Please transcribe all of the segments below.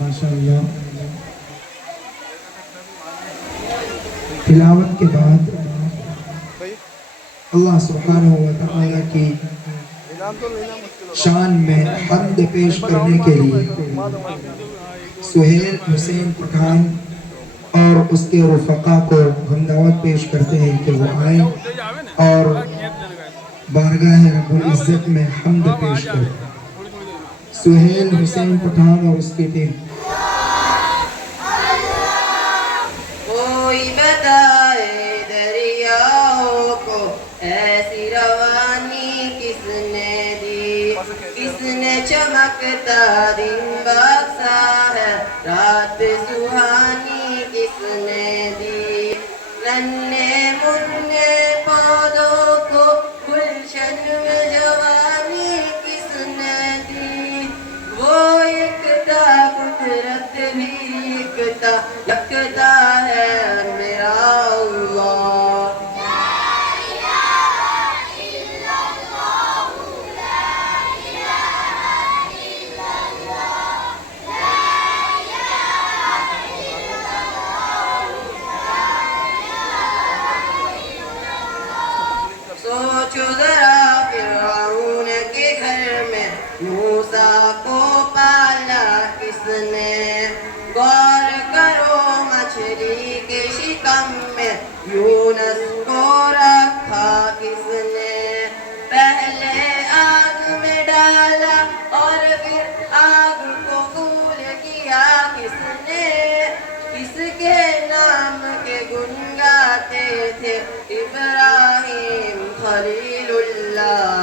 माशाअल्लाह। तिलावत के बाद अल्लाह सुब्हानहू व तआला की शान में हम्द पेश करने के लिए सुहेल हुसैन पठान और उसके रफ़क़ा को हम दावत पेश करते हैं कि वो आए और बारगाह रब्बुल इज़्ज़त में हम्द पेश करें। सुहेल हुसैन पठान और उसकी टीम। कोई बताए दरियाओं को ऐसी रवानी किसने दी, किसने चमकता दिन बख्शा है रात सुहानी किसने दी, नन्हे मुन्ने पौधों को गुलशन में जवानी किसने दी, वो एकता कुदरत भी एकता यकता है मेरा अल्लाह। सोचो जरा फिरौन के घर में मूसा को पाला किसने, गौर करो मछली के शिकम में यूनुस को रखा किसने, पहले आग में डाला और फिर आग को फूल किया किसने, किसके नाम के गुन गाते थे इब्राहिम खलीलुल्लाह।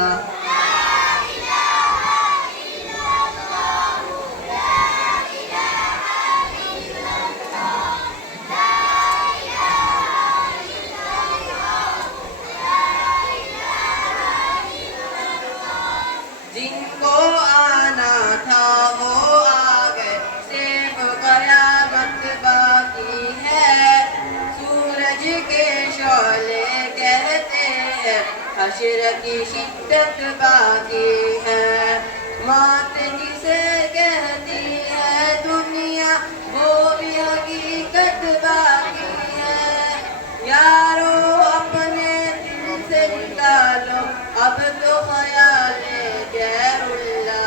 जिनको आना था वो आ गए, सिर्फ कयामत बाकी है, सूरज के शौले कहते हैं हश्र की शिद्दत बाकी है, मौत जिसे कहती है दुनिया वो भी हकीकत बाकी है, यारो अपने दिल से निकालो अब तो ख्याले गैरुल्लाह।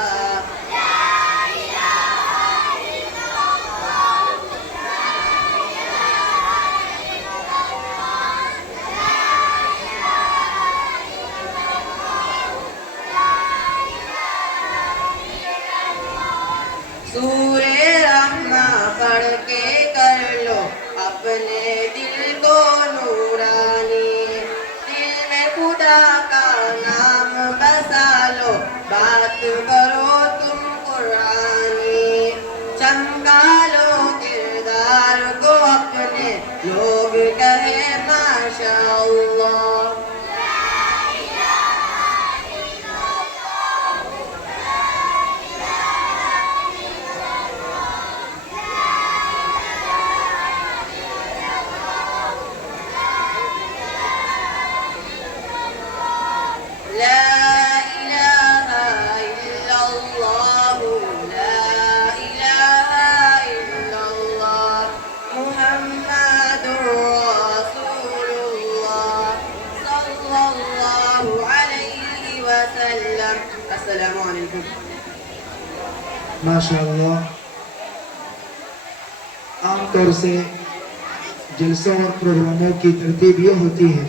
सूरे रहमा पढ़ के कर लो अपने दिल को नूरानी, दिल में खुदा का नाम बसा लो, बात करो तुम कुरानी, चमका लो किरदार को अपने, लोग कहे माशा अल्लाह। माशाअल्लाह। आमतौर से जलसों और प्रोग्रामों की तरतीब ये होती है,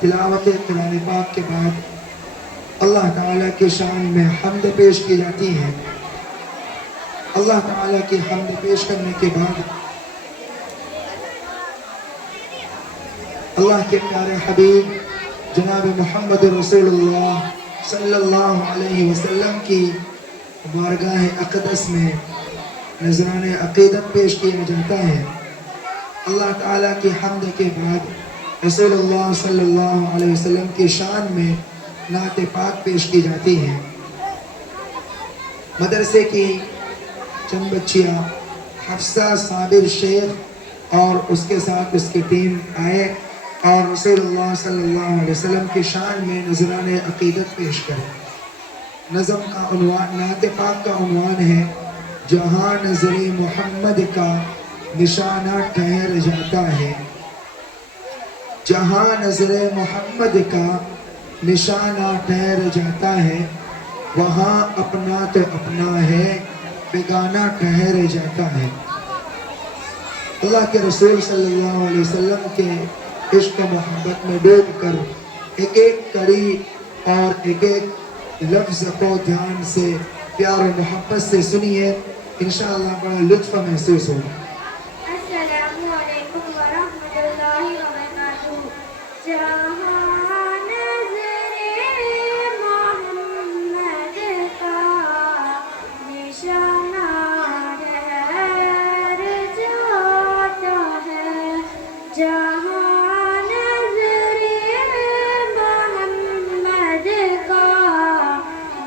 तिलावत कुरान पाक के बाद अल्लाह ताला की शान में हम्द पेश की जाती है। अल्लाह ताला की हम्द पेश करने के बाद अल्लाह के प्यारे हबीब जनाब मोहम्मद रसूलुल्लाह सल्लल्लाहु अलैहि वसल्लम की बारगाह अक़दस में नजरान अक़ीदत पेश किया जाता है। अल्लाह ताला की हम्द के बाद रसूलुल्लाह सल्लल्लाहु अलैहि वसल्लम की शान में नात पाक पेश की जाती है। मदरसे की चंद बच्चियाँ हफ्सा साबिर शेख और उसके साथ उसकी टीम आए और रसूलुल्लाह सल्लल्लाहु अलैहि वसल्लम की शान में नजरान अक़ीदत पेश करें। नज़म का उन्वान, नात पाक का उन्वान है, जहाँ नज़रे मोहम्मद का निशाना ठहर जाता है। जहाँ नज़रे मोहम्मद का निशाना ठहर जाता है, वहाँ अपना तो अपना है, बेगाना ठहर जाता है। अल्लाह के रसूल सल्लल्लाहु अलैहि वसल्लम के इश्क मोहब्बत में डूब कर एक एक कड़ी और एक एक लफ्ज़ को ध्यान से प्यार और मोहब्बत से सुनिए, इंशाअल्लाह बड़ा लुत्फ़ महसूस होगा। अस्सलामु अलैकुम व रहमतुल्लाहि व बरकातुहू। जहाँ नज़रे मोहम्मद का निशाना ठहर जाता है, जहाँ नज़रे मोहम्मद का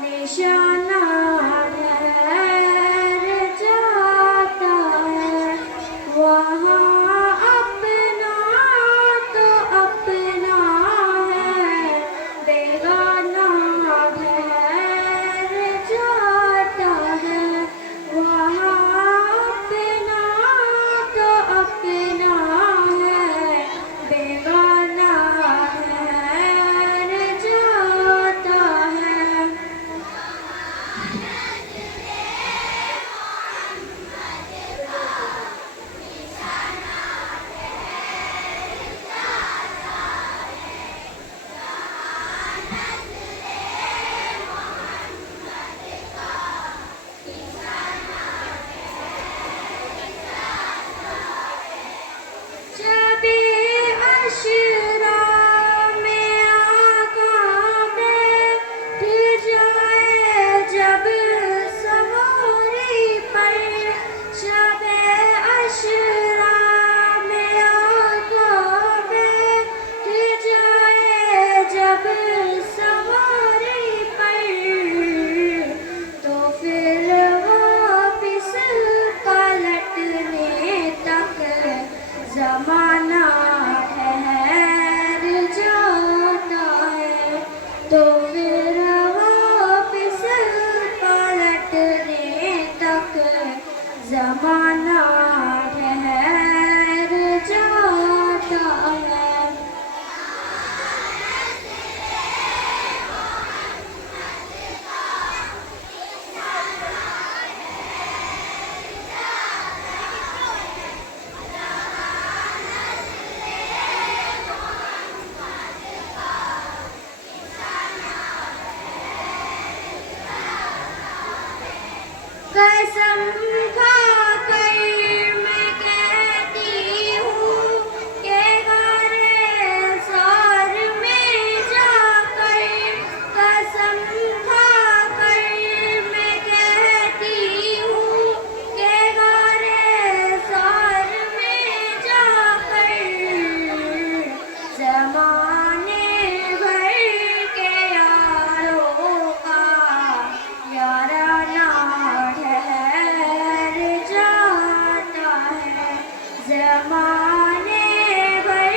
निशाना ठहर जाता है, वहाँ अपना तो अपना है, बेगाना ठहर जाता है, वहाँ अपना तो अपना है, बेगाना ठहर जाता है। जबे अशरा में आका बैठ जाए, जब सवारी पर, जबे अशरा में आका बैठ जाए, जब सवारी पर, तो फिर वापिस पलटने तक ज़माना ठहर जाता है, तो फिर वापिस पलटने तक ज़माना ठहर जाता है। कसम खाकर मैं कहती हूँ कि गारे सार में जाकर, कसम खाकर मैं कहती हूँ कि गारे सार में जाकर, ज़माने भर के यारों का याराना ठहर जाता है, ज़माने भर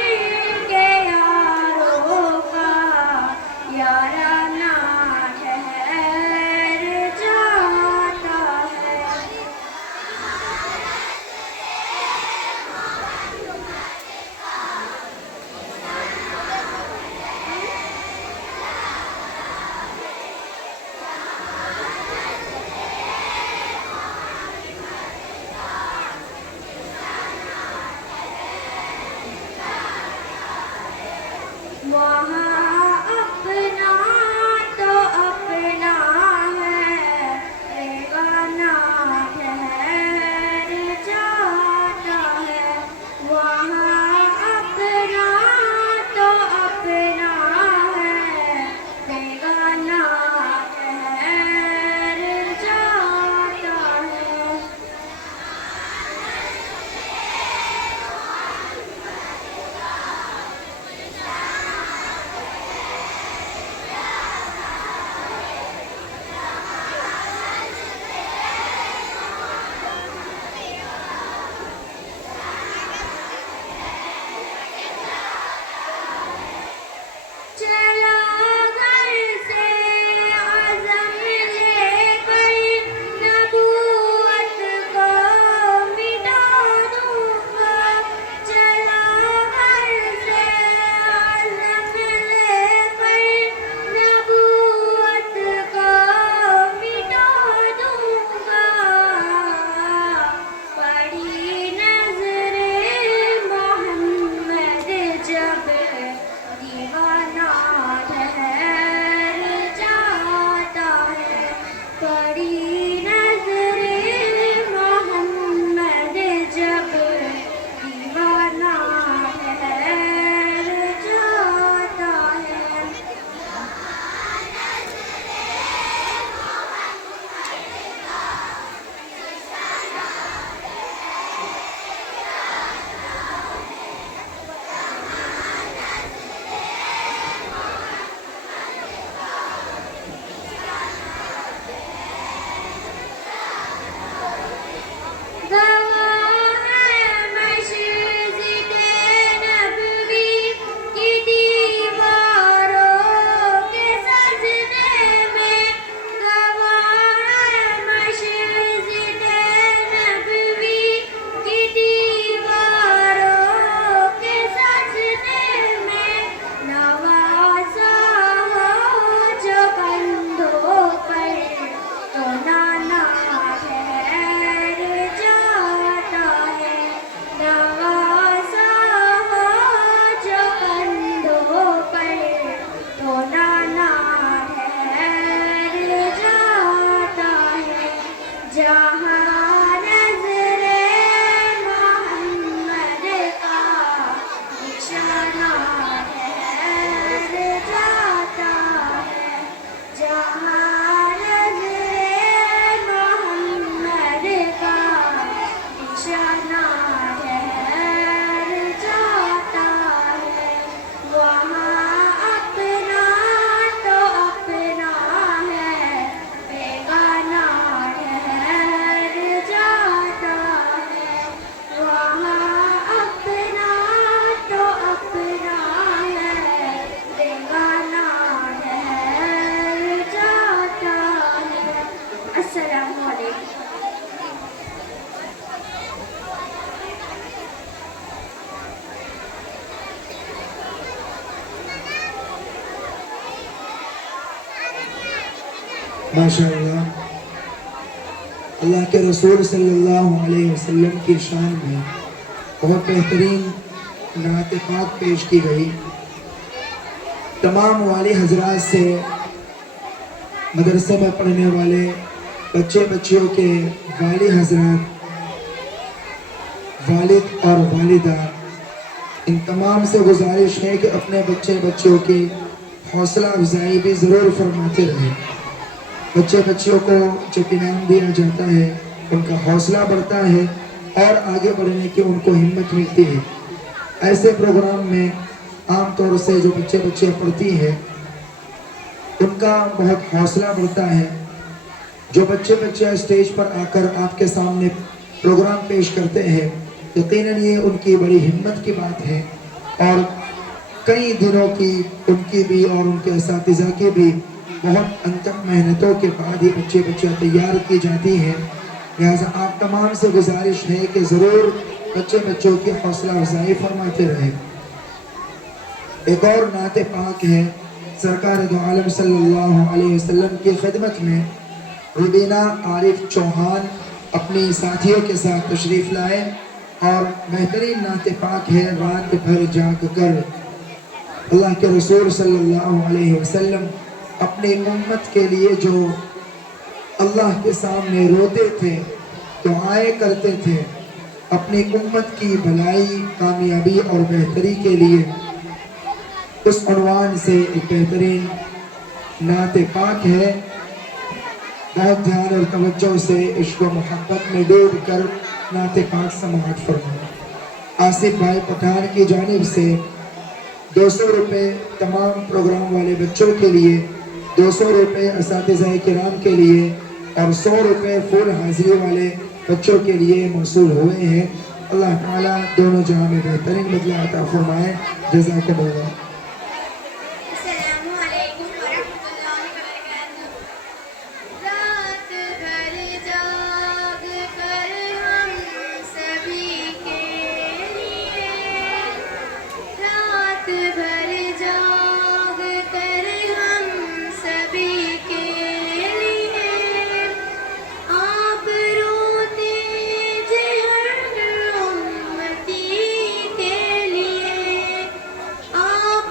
के यारों का याराना ठहर जाता है। वहाँ अपना माशाअल्लाह अल्लाह के रसूल सल्लल्लाहु अलैहि वसल्लम की शान में बहुत बेहतरीन नात पाक पेश की गई। तमाम वाली हजरात से मदरसे में पढ़ने वाले बच्चे बच्चियों के वाली हजरात, वालिद और वालिदा, इन तमाम से गुजारिश है कि अपने बच्चे बच्चियों की हौसला अफजाई भी ज़रूर फरमाते रहें। बच्चे बच्चियों को जब इनाम दिया जाता है उनका हौसला बढ़ता है और आगे बढ़ने की उनको हिम्मत मिलती है। ऐसे प्रोग्राम में आम तौर से जो बच्चे बच्चियाँ पढ़ती हैं उनका बहुत हौसला बढ़ता है। जो बच्चे बच्चियाँ स्टेज पर आकर आपके सामने प्रोग्राम पेश करते हैं, यकीनन ये उनकी बड़ी हिम्मत की बात है और कई दिनों की उनकी भी और उनके असातिज़ा की भी बहुत अनथक मेहनतों के बाद ही बच्चे बच्चियाँ तैयार की जाती हैं। लिहाजा आप तमाम से गुजारिश है कि ज़रूर बच्चे बच्चों की हौसला अफजाई फरमाते रहें। एक और नात पाक है सरकार दो आलम सल्लल्लाहु अलैहि वसल्लम की खिदमत में रुबीना आरिफ चौहान अपनी साथियों के साथ तशरीफ़ लाए और बेहतरीन नात पाक है रात भर जाग कर। अल्लाह के रसूल सल्लल्लाहु अलैहि वसल्लम अपनी उम्मत के लिए जो अल्लाह के सामने रोते थे, दुआएं करते थे, अपनी उम्मत की भलाई, कामयाबी और बेहतरी के लिए, उस उन्वान से एक बेहतरीन नात पाक है। बहुत ध्यान और तवज्जो से इश्क व मोहब्बत में डूब कर नात पाक समाअत फरमाएं। आसिफ भाई पठान की जानिब से 200 रुपये तमाम प्रोग्राम वाले बच्चों के लिए, 200 रुपये असातिज़ाए किराम के लिए और 100 रुपये फुल हाजिरी वाले बच्चों के लिए मौसूल हुए हैं। अल्लाह ताला दोनों जहां में बेहतरीन बदला अता फरमाए। जज़ाकुमुल्लाह। अस्सलामु अलैकुम वरहमतुल्लाहि वबरकातुहू। रात भर जाग कर हम सभी के लिए, रात भर जाग कर हम सभी के लिए, आप रोते थे हर उम्मती के लिए, आप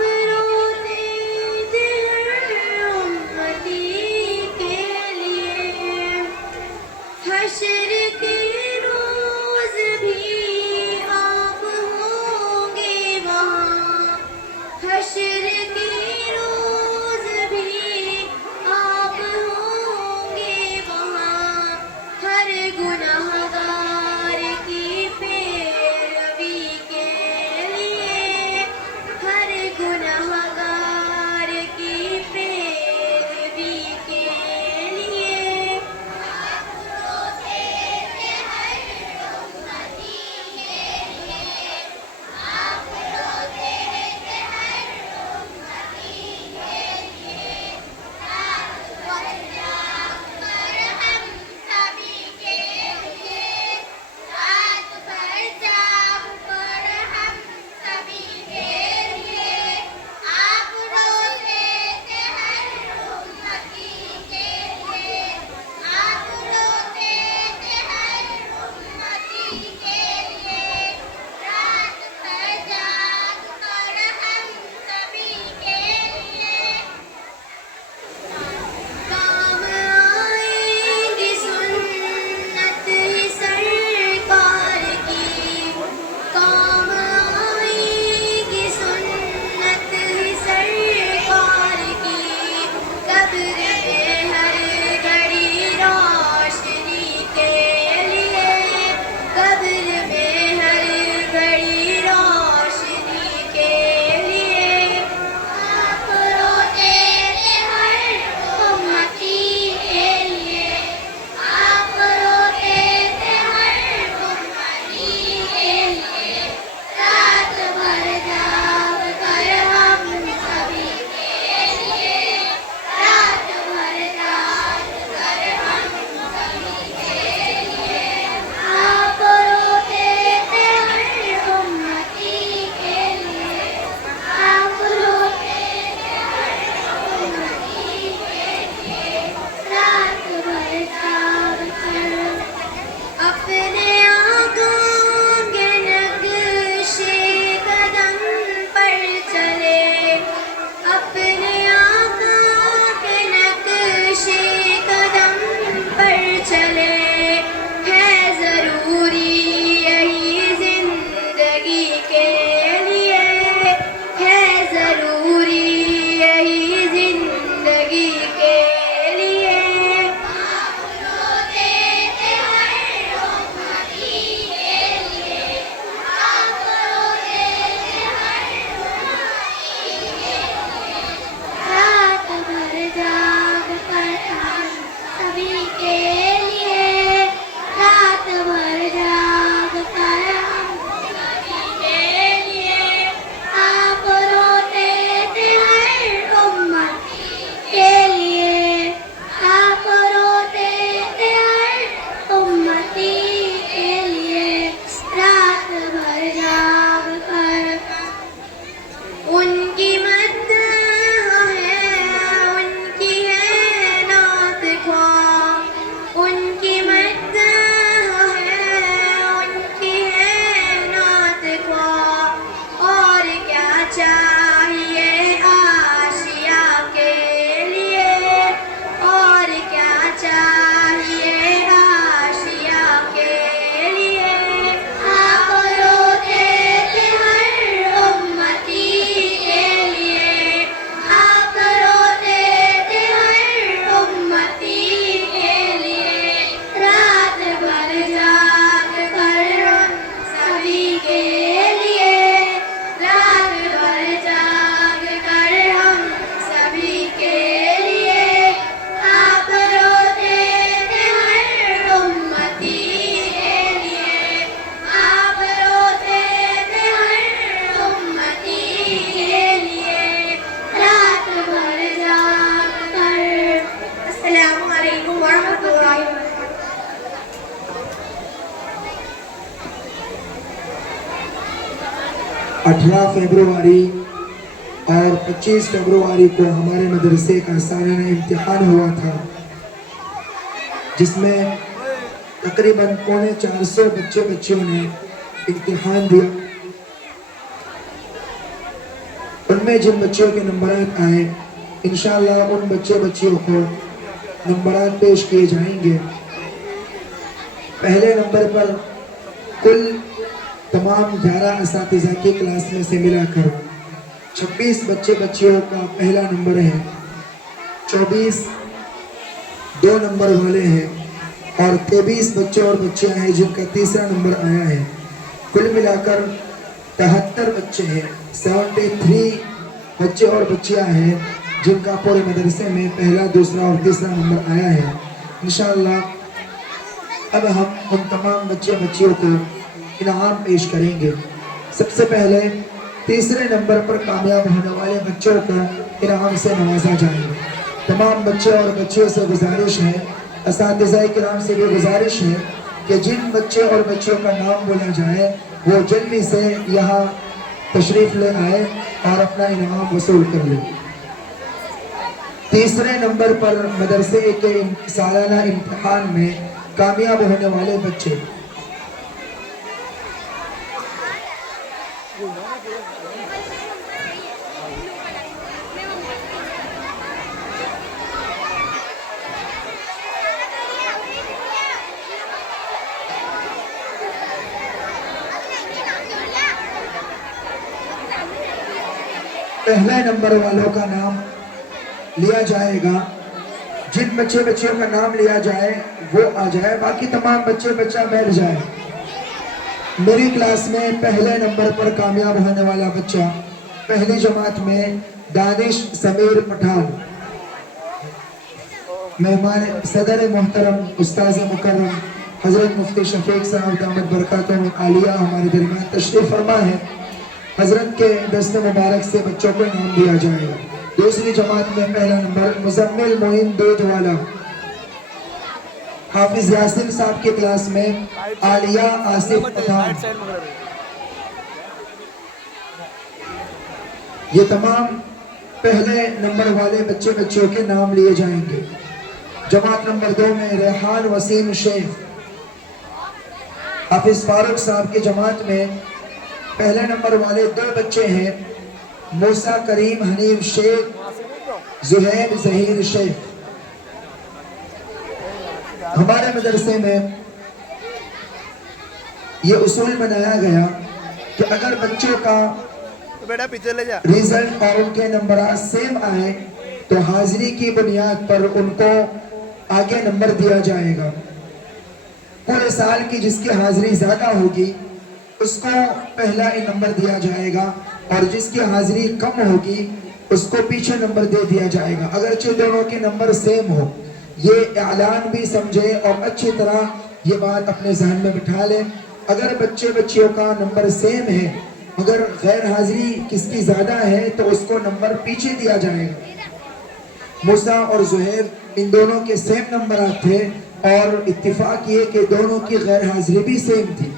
18 फरवरी और 25 फरवरी को हमारे मदरसे का सालाना इम्तिहान हुआ था, जिसमें तकरीबन 450 बच्चियों ने इम्तिहान दिया। उनमें जिन बच्चों के नंबरात आए, इंशाअल्लाह उन बच्चियों को नंबरात पेश किए जाएंगे। पहले नंबर पर कुल तमाम 11 असातिज़ा की क्लास में से मिलाकर 26 बच्चियों का पहला नंबर है, 24 2 नंबर वाले हैं और 23 बच्चे और बच्चियां हैं जिनका तीसरा नंबर आया है। कुल मिलाकर 73 बच्चे हैं, 73 बच्चे और बच्चियां हैं जिनका पूरे मदरसे में पहला, दूसरा और तीसरा नंबर आया है। इंशाअल्लाह अब हम उन तमाम बच्चियों को इनाम पेश करेंगे। सबसे पहले तीसरे नंबर पर कामयाब होने वाले बच्चों को इनाम से नवाजा जाएगा। तमाम बच्चे और बच्चियों से गुजारिश है, असातिज़ा किराम से भी गुजारिश है कि जिन बच्चे और बच्चियों का नाम बोला जाए वो जल्दी से यहाँ तशरीफ़ ले आए और अपना इनाम वसूल कर ले। तीसरे नंबर पर मदरसे के सालाना इम्तिहान में कामयाब होने वाले बच्चे पहले नंबर वालों का नाम लिया जाएगा। जिन बच्चियों का नाम लिया जाए वो आ जाए, बाकी तमाम बच्चा बैठ जाए। मेरी क्लास में पहले नंबर पर कामयाब होने वाला बच्चा पहली जमात में दानिश समीर पठान, मेहमान सदर मोहतरम उस्ताद मुकर्रम हजरत मुफ्ती शफीक साहब दामद बरकातुहुम आलिया हमारे दरमियान तशरीफ फरमा है। हजरत के दस्त मुबारक से बच्चों को इनाम दिया जाएगा। दूसरी जमात में पहला नंबर मुजम्मिल मोइन दूधवाला, हाफिज यासिन साहब की क्लास में आलिया आसिफ पठान। ये तमाम पहले नंबर वाले बच्चों के नाम लिए जाएंगे। जमात नंबर 2 में रेहान वसीम शेख, हाफिज फारूक साहब की जमात में पहले नंबर वाले 2 बच्चे हैं, मूसा करीम हनीफ शेख, जुहैब जहीर शेख। हमारे मदरसे में ये उसूल बनाया गया कि अगर बच्चों का बेटा पीछे ले जा रिजल्ट और उनके नंबर सेम आए तो हाजिरी की बुनियाद पर उनको आगे नंबर दिया जाएगा। पूरे साल की जिसकी हाजिरी ज्यादा होगी उसको पहला नंबर दिया जाएगा और जिसकी हाजिरी कम होगी उसको पीछे नंबर दे दिया जाएगा। अगरचे दोनों के नंबर सेम हो, ये ऐलान भी समझे और अच्छी तरह ये बात अपने ज़हन में बिठा ले। अगर बच्चियों का नंबर सेम है मगर गैर हाजिरी किसकी ज़्यादा है तो उसको नंबर पीछे दिया जाएगा। मूसा और जुहैब इन दोनों के सेम नंबर थे और इत्तिफाक ये कि दोनों की गैर हाजिरी भी सेम थी।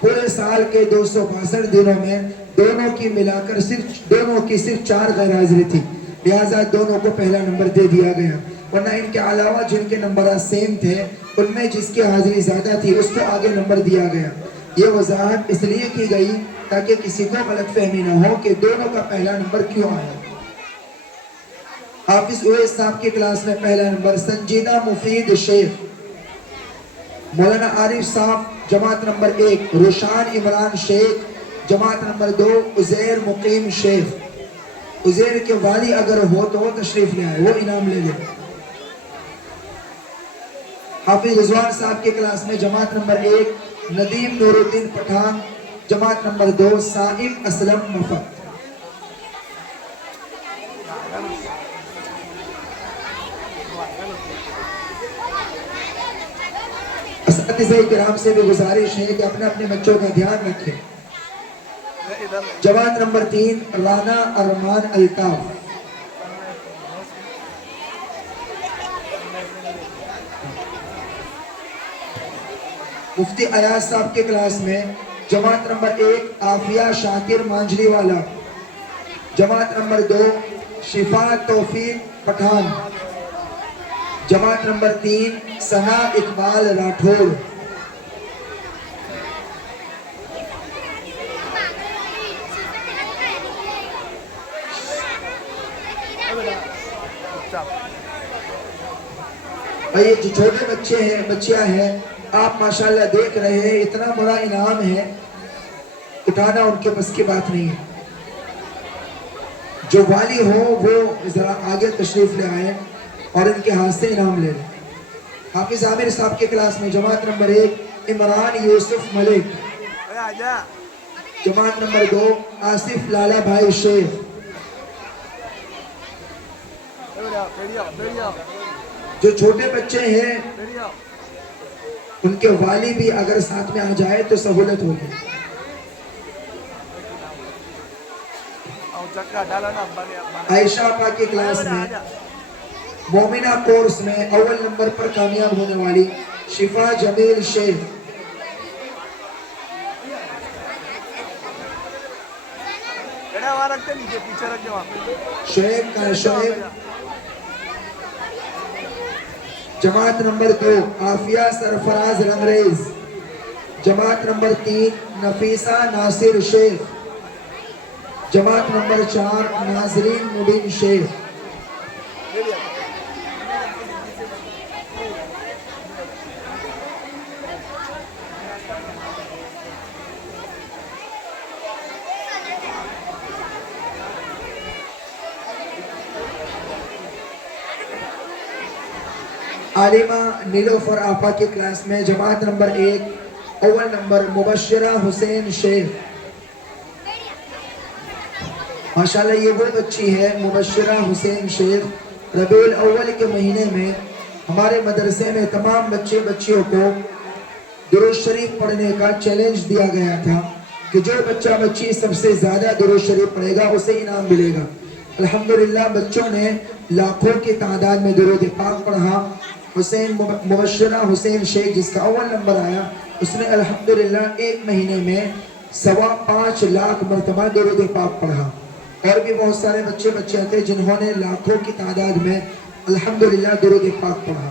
पूरे साल के 262 दिनों में दोनों की मिलाकर सिर्फ 4 गैर हाजिरी थी, लिहाजा दोनों को पहला नंबर दे दिया गया। वरना इनके अलावा जिनके नंबर सेम थे उनमें जिसकी हाजिरी ज्यादा थी उसको आगे नंबर दिया गया। ये वजाहत इसलिए की गई ताकि किसी को गलतफहमी न हो कि दोनों का पहला नंबर क्यों आया। हाफिज उवैस साहब की क्लास में पहला नंबर संजीदा मुफीद शेख, मौलाना आरिफ साहब जमात नंबर 1, रुशान इमरान शेख जमात नंबर 2, उजैर मुकीम शेख। उजैर के वाली अगर हो तो वो तशरीफ ले आए, वो इनाम ले ले। हाफिज रिजवान साहब की क्लास में जमात नंबर 1 नदीम नूरुद्दीन पठान, जमात नंबर 2 साइम असलम मुफत। असातिज़ा किराम से भी गुजारिश है कि अपने अपने बच्चों का ध्यान रखें। जमात नंबर 3 राना अरमान अल्ताफ, मुफ्ती अयाज साहब के क्लास में जमात नंबर 1 आफिया शाकिर मांझली वाला। जमात नंबर 2 शिफा तौफीक पठान। जमात नंबर 3 सना इकबाल राठौड़। और ये जो छोटे बच्चे हैं बच्चियां हैं, आप माशाल्लाह देख रहे हैं, इतना बड़ा इनाम है, उठाना उनके बस की बात नहीं है। जो वाली हो वो जरा आगे तशरीफ ले आए और इनके हाथ से इनाम ले लें। हाफिज आमिर साहब के क्लास में जमात नंबर 1 इमरान यूसुफ मलिक। जमात नंबर 2 आसिफ लाला भाई शेख। जो छोटे बच्चे हैं उनके वाली भी अगर साथ में आ जाए तो सहूलत होगी। आयशा आपा की क्लास में मोमिना कोर्स में अव्वल नंबर पर कामयाब होने वाली शिफा जमील शेख। शोएब। जमात नंबर 2 आफिया सरफराज रंगरेज। जमात नंबर 3 नफीसा नासिर शेख। जमात नंबर 4 नाजरीन मुबीन शेख। आलिमा नीलोफर आपा की क्लास में जमात नंबर 1 अव्वल नंबर मुबश्शिरा हुसैन शेख। माशाल्लाह ये वो बच्ची है मुबश्शिरा हुसैन शेख। रबीउल अव्वल के महीने में हमारे मदरसे में तमाम बच्चे बच्चियों को दुरूद शरीफ पढ़ने का चैलेंज दिया गया था कि जो बच्चा बच्ची सबसे ज्यादा दुरूद शरीफ पढ़ेगा उसे इनाम मिलेगा। अल्हम्दुलिल्लाह बच्चों ने लाखों की तादाद में दुरूद पाक पढ़ा। हुसैन मुबश्शिरा हुसैन शेख जिसका अव्वल नंबर आया, उसने अल्हम्दुलिल्लाह एक महीने में 5.25 लाख मरतबा दुरूद पाक पढ़ा। और भी बहुत सारे बच्चे बच्चे थे जिन्होंने लाखों की तादाद में अल्हम्दुलिल्लाह दुरूद पाक पढ़ा।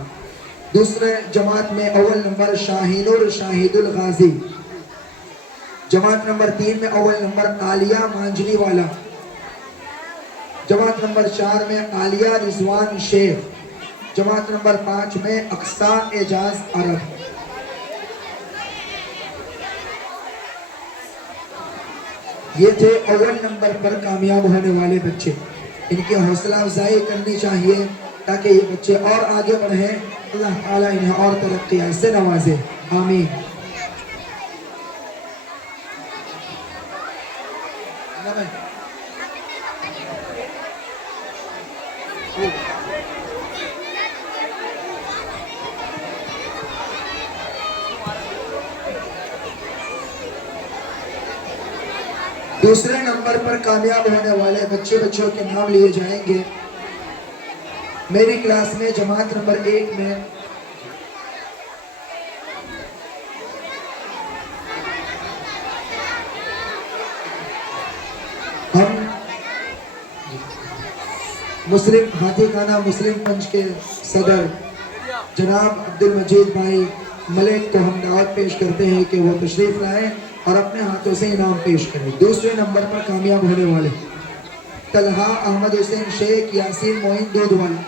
दूसरे जमात में अव्वल नंबर शाहीनुर शाहिदुल गाजी। जमात नंबर 3 में अव्वल नंबर आलिया मांझली वाला। जमात नंबर 4 में आलिया रिजवान शेख। जमात नंबर 5 में अक्सा एजाज अरब। ये थे अव्वल नंबर पर कामयाब होने वाले बच्चे। इनकी हौसला अफजाई करनी चाहिए ताकि ये बच्चे और आगे बढ़े। अल्लाह ताला इन्हें और तरक्की से नवाजे, आमीन। दूसरे नंबर पर कामयाब होने वाले बच्चे बच्चों के नाम लिए जाएंगे। मेरी क्लास में जमात नंबर 1 में हम मुस्लिम हाथीखाना मुस्लिम पंच के सदर जनाब अब्दुल मजीद भाई मलिक को हम दावत पेश करते हैं कि वो तशरीफ लाएं और अपने हाथों से इनाम पेश करें। दूसरे नंबर पर कामयाब होने वाले तलहा अहमद हुसैन शेख यासीन मोइन दूधवाला।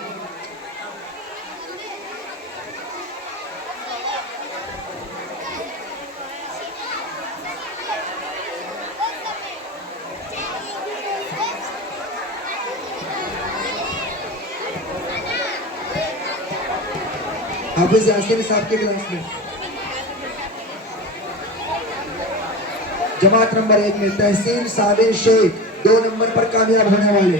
हाफिज यासीन साहब के क्लास में जमात नंबर 1 में तहसीन साबिर शेख 2 नंबर पर कामयाब होने वाले।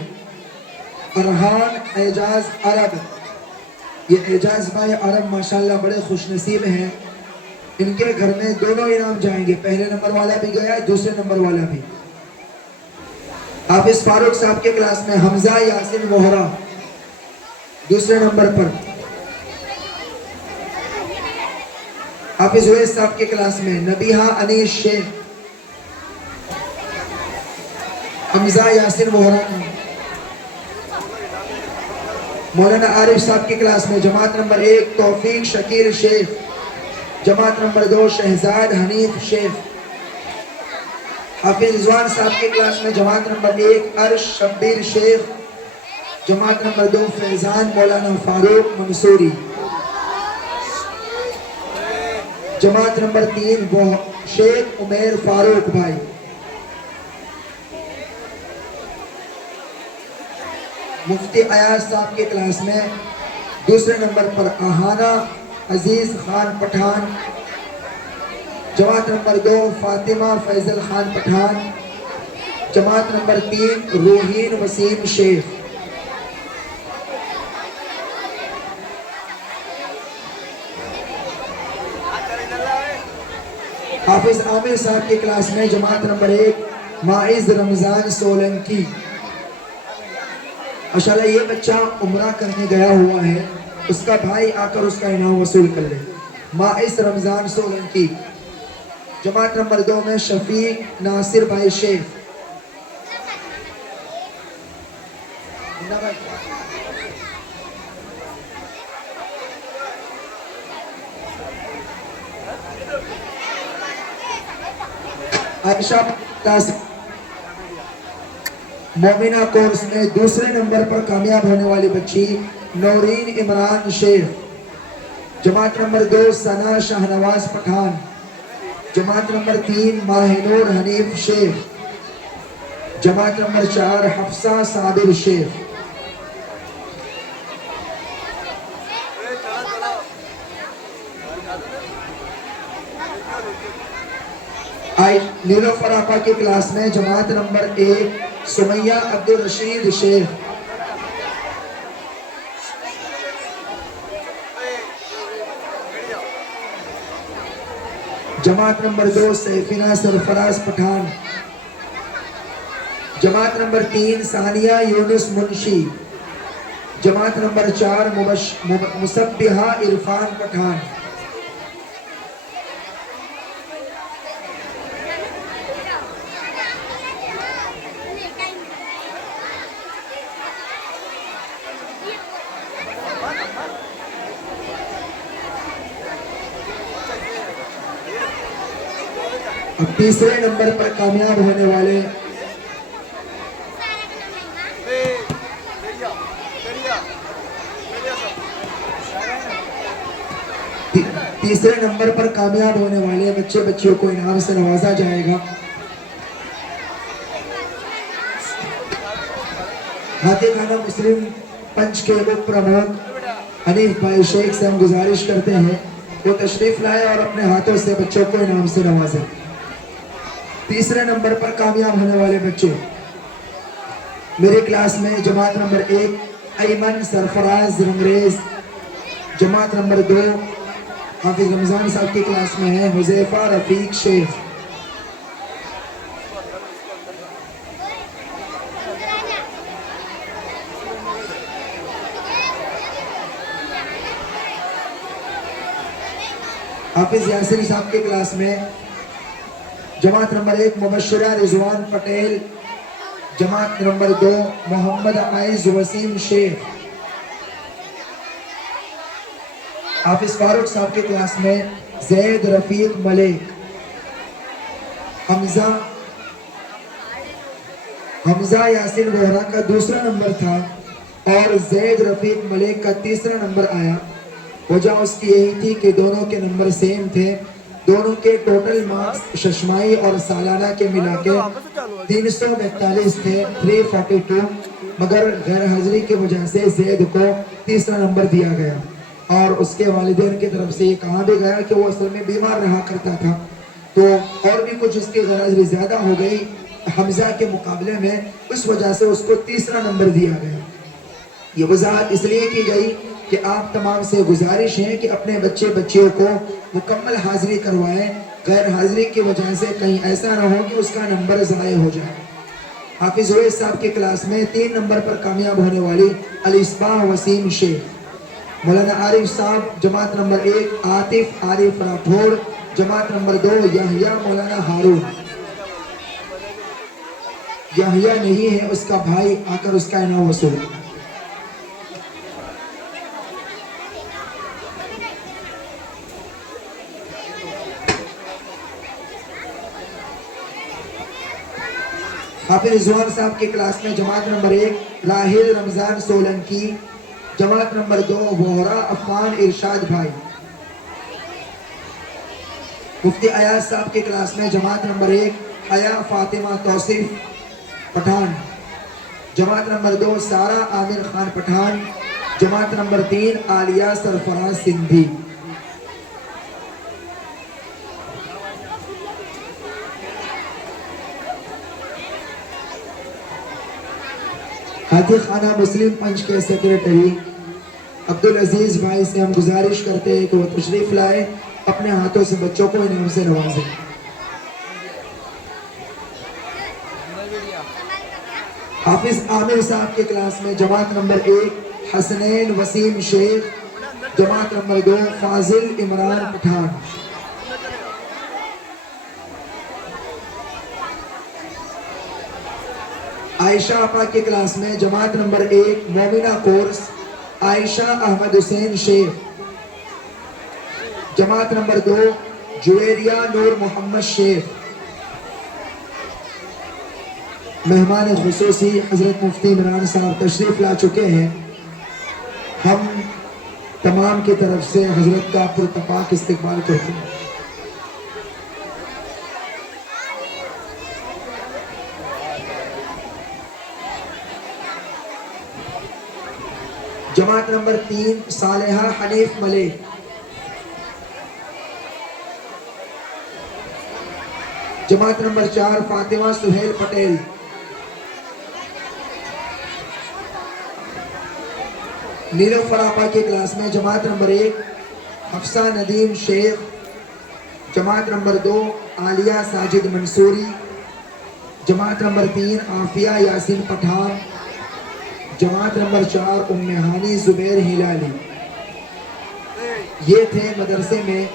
अरहान एजाज अरब। ये एजाज भाई अरब माशाल्लाह बड़े खुशनसीब हैं। इनके घर में दोनों इनाम जाएंगे, पहले नंबर वाला भी गया, दूसरे नंबर वाला भी। हाफिज फारूक साहब के क्लास में हमजा यासिन मोहरा 2 नंबर पर। हाफिज उवैस साहब के क्लास में नबीहा अनीस शेख हमजा यासिन वोहरा मौलाना आरिफ साहब की क्लास में जमात नंबर 1 तौफीक शकील शेख, जमात नंबर 2 शहजाद हनीफ शेख। हाफिज रिजवान साहब की क्लास में जमात नंबर 1 अर्श शब्बीर शेख, जमात नंबर 2 फैजान मौलाना फारूक मंसूरी, जमात नंबर 3 वो शेख उमेर फारूक भाई। मुफ्ती अयाज साहब की क्लास में दूसरे नंबर पर आहाना अजीज खान पठान, जमात नंबर 2 फातिमा फैजल खान पठान, जमात नंबर 3 रूहीन वसीम शेख। हाफिज आमिर साहब की क्लास में जमात नंबर 1 माइज रमजान सोलंकी। माशाल्लाह ये बच्चा उम्रा करने गया हुआ है, उसका भाई आकर उसका इनाम वसूल कर ले। माइज रमजान सोलंकी। जमात नंबर 2 में शफीक नासिर भाई शेख। आयशा क्लास मोमिना कोर्स में दूसरे नंबर पर कामयाब होने वाली बच्ची नौरीन इमरान शेख, जमात नंबर 2 सना शाहनवाज पठान, जमात नंबर 3 माहिनूर हनीफ शेख, जमात नंबर 4 हफ्सा साबिर शेख। नीलोफर आपा की क्लास में जमात नंबर 1 सुमैया अब्दुल रशीद शेख, जमात नंबर 2 सैफिना सरफराज पठान, जमात नंबर 3 सानिया यूनुस मुंशी, जमात नंबर 4 मुसब्बिहा इरफान पठान। अब तीसरे नंबर पर कामयाब होने वाले तीसरे नंबर पर कामयाब होने वाले बच्चे बच्चियों को इनाम से नवाजा जाएगा। हाथी खाना मुस्लिम पंच के उप प्रमुख हनीफ भाई शेख से हम गुजारिश करते हैं वो तशरीफ लाए और अपने हाथों से बच्चों को इनाम से नवाजें। तीसरे नंबर पर कामयाब होने वाले बच्चे मेरी क्लास में जमात नंबर 1 अयमन सरफराज रंगरेज, जमात नंबर 2 हाफिज रमजान साहब की क्लास में है हुजैफा रफीक शेख। हाफिज यासिन साहब की क्लास में जमात नंबर 1 मुबश्शिरा रिजवान पटेल, जमात नंबर 2 मोहम्मद आइज वसीम शेख। हाफिज फारूक साहब की क्लास में जैद रफीक मलिक, हमजा यासिन वोहरा का दूसरा नंबर था और जैद रफीक मलिक का तीसरा नंबर आया। वजह उसकी यही थी कि दोनों के नंबर सेम थे, दोनों के टोटल मार्क्स शशमाई और सालाना के मिला के 342 थे, 342, मगर गैर हाजिरी की वजह से जैद को तीसरा नंबर दिया गया और उसके वालिदैन की तरफ से ये कहा भी गया कि वो असल में बीमार रहा करता था, तो और भी कुछ उसकी गैर हाजिरी ज़्यादा हो गई हमजा के मुकाबले में, उस वजह से उसको तीसरा नंबर दिया गया। ये वजाहत इसलिए की गई कि आप तमाम से गुजारिश है कि अपने बच्चे बच्चियों को मुकम्मल हाजिरी करवाएं, गैर हाजिरी की वजह से कहीं ऐसा ना हो कि उसका नंबर ज़ाय हो जाए। हाफिज उवैस साहब की क्लास में 3 नंबर पर कामयाब होने वाली अलिस्बाह वसीम शेख, मौलाना आरिफ साहब जमात नंबर 1 आतिफ आरिफ राठौड़, जमात नंबर 2 यहिया मौलाना हारून। यहया नहीं है उसका भाई, आकर उसका इनाम वसूल। हाफिज रिजवान साहब की क्लास में जमात नंबर 1 राहिल रमजान सोलंकी, जमात नंबर 2 वोहरा अफान इरशाद भाई। मुफ्ती अयाज साहब की क्लास में जमात नंबर 1 हया फातिमा तौसीफ पठान, जमात नंबर 2 सारा आमिर खान पठान, जमात नंबर 3 आलिया सरफराज सिंधी। हाथी खाना मुस्लिम पंच के सेक्रेटरी अब्दुल अजीज भाई से हम गुजारिश करते हैं कि वो तशरीफ लाए, अपने हाथों से बच्चों को इनाम से नवाजें। हाफिज आमिर साहब के क्लास में जमात नंबर 1 हसनैन वसीम शेख, जमात नंबर 2 फाजिल इमरान पठान। आयशा आपा के क्लास में जमात नंबर 1 मोमिना कोर्स आयशा अहमद हुसैन शेख, जमात नंबर 2 जुवेरिया नूर मोहम्मद शेख। मेहमान खुसूसी हजरत मुफ्ती इमरान साहब तशरीफ ला चुके हैं। हम तमाम की तरफ से हजरत का पुरतपाक इस्तकबाल करते हैं। जमात नंबर 3 सालेहा हनीफ मलिक, जमात नंबर 4 फातिमा सुहेल पटेल, नीलोफर आपा की क्लास में जमात नंबर 1 हफ्सा नदीम शेख, जमात नंबर 2 आलिया साजिद मंसूरी, जमात नंबर 3 आफिया यासीन पठान, जमात नंबर 4 उम्मेहानी जुबैर हिलाली। ये थे मदरसे में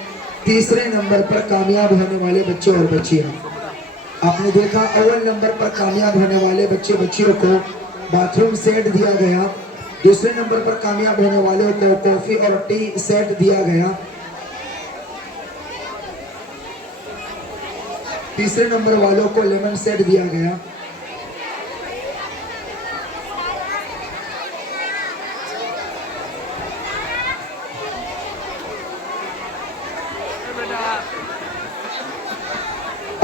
तीसरे नंबर पर कामयाब होने वाले बच्चे और बच्चियां। आपने देखा अव्वल नंबर पर कामयाब होने वाले बच्चे बच्चियों को बाथरूम सेट दिया गया, दूसरे नंबर पर कामयाब होने वालों को कॉफी और टी सेट दिया गया, तीसरे नंबर वालों को लेमन सेट दिया गया।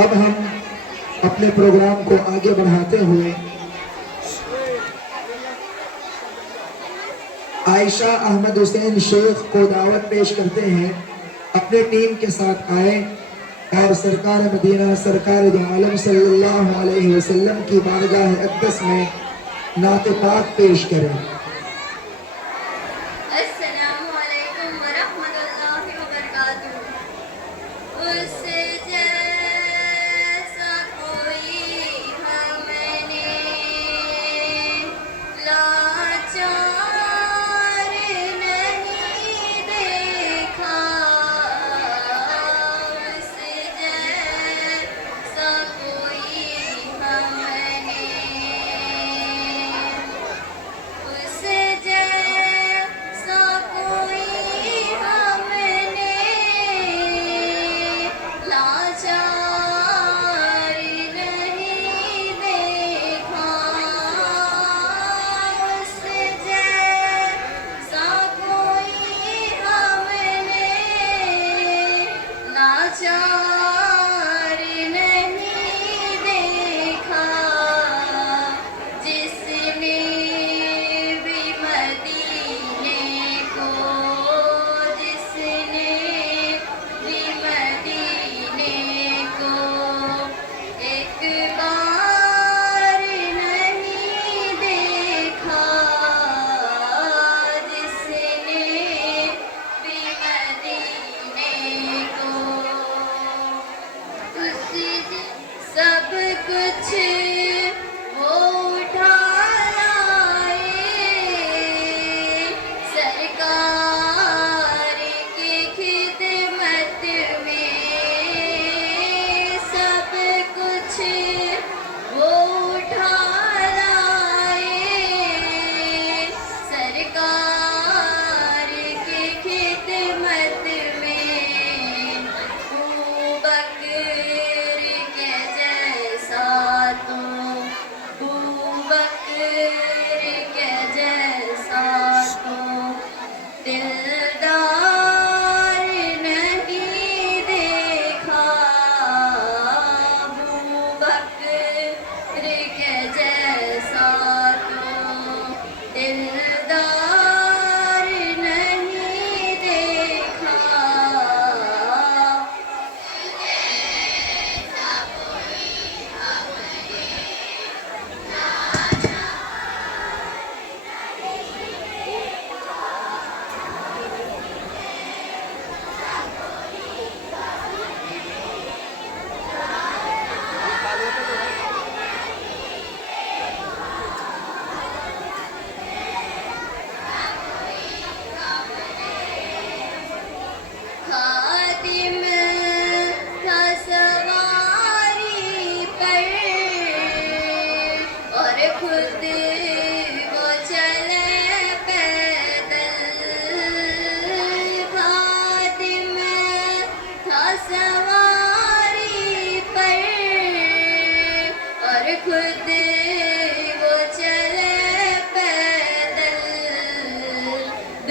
अब हम अपने प्रोग्राम को आगे बढ़ाते हुए आयशा अहमद हुसैन शेख को दावत पेश करते हैं, अपने टीम के साथ आए और सरकार मदीना सरकार दो आलम सल्लल्लाहु अलैहि वसल्लम की बारगाह अक़दस में नात पाक पेश करें। अस्सलामु अलैकुम व रहमतुल्लाहि व बरकातुहू। उससे जैसा कोई हमने लाचार नहीं देखा, उससे जैसा कोई हमने, उससे जैसा कोई हमने लाचार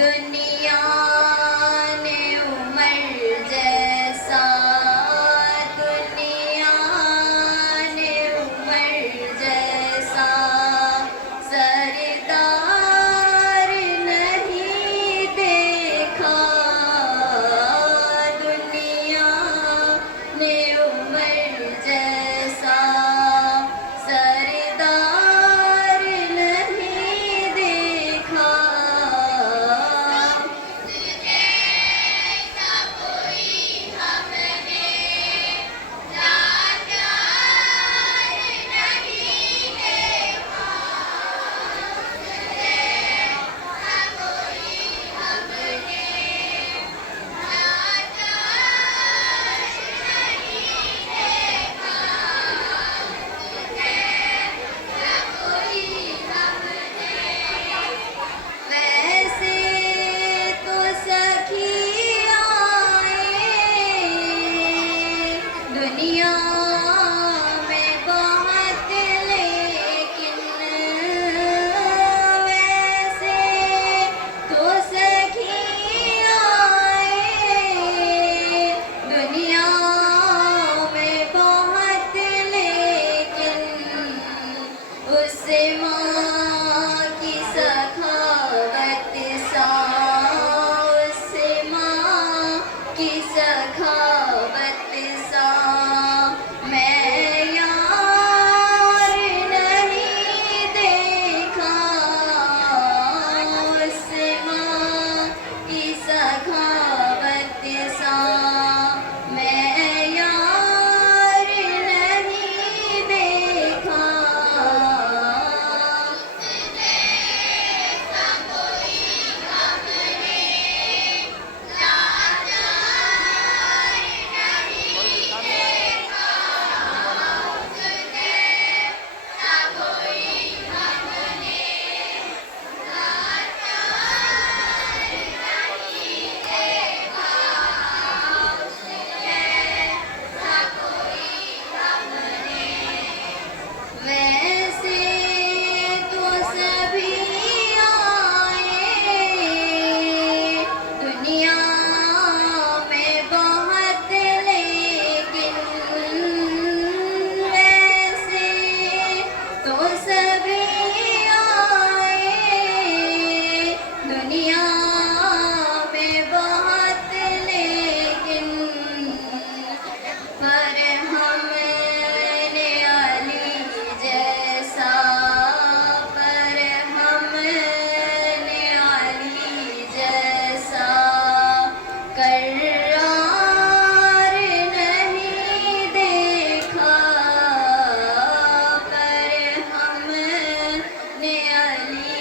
दुनिया ने उमर जैसा, दुनिया ने उमर जैसा सरदार नहीं देखा, दुनिया ने उमर जैसा सरदार नहीं देखा। वैसे तो सखी आए दुनिया में बहुत, लेकिन वैसे तो सखी आए दुनिया में बहुत, लेकिन उससे माँ की सखावत सा, उससे माँ की सखावत सा मैं यार नहीं देखा, उससे माँ की सखावत सा मैं यार नहीं देखा। वैसे तो सभी आए दुनिया में बहुत, लेकिन वैसे तो सभी आए दुनिया में बहुत, लेकिन पर हमने अली जैसा, पर हमने अली जैसा कर्रार नहीं देखा, पर हमने अली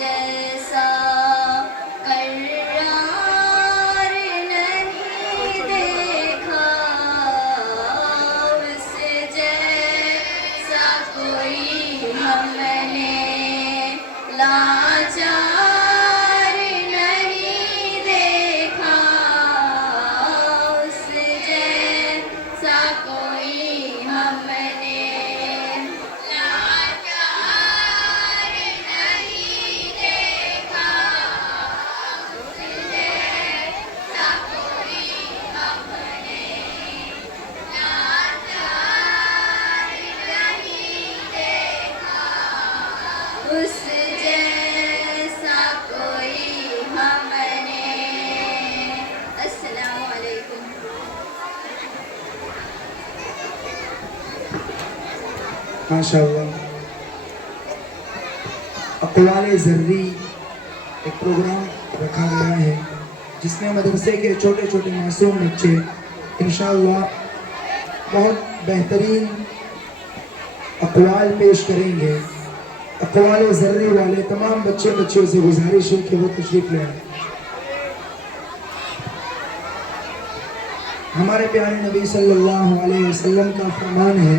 जैसा कर्रार नहीं देखा। उससे जैसा कोई हमने लाचार नहीं देखा, उससे जैसा कोई हमने लाचार नहीं देखा, उससे जैसा कोई हमने लाचार नहीं देखा, उस जैसा कोई हमने। अस्सलामु अलैकुम। माशाअल्लाह। अक़वाले ज़र्री एक प्रोग्राम रखा गया है जिसमें मदरसे के छोटे छोटे मासूम बच्चे इंशाअल्लाह बहुत बेहतरीन अक़वाल पेश करेंगे। अक़वाले ज़र्री वाले तमाम बच्चे बच्चियों से गुजारिश है कि वो तशरीफ़ ले आए। हमारे प्यारे नबी सल्लल्लाहु अलैहि वसल्लम का फरमान है,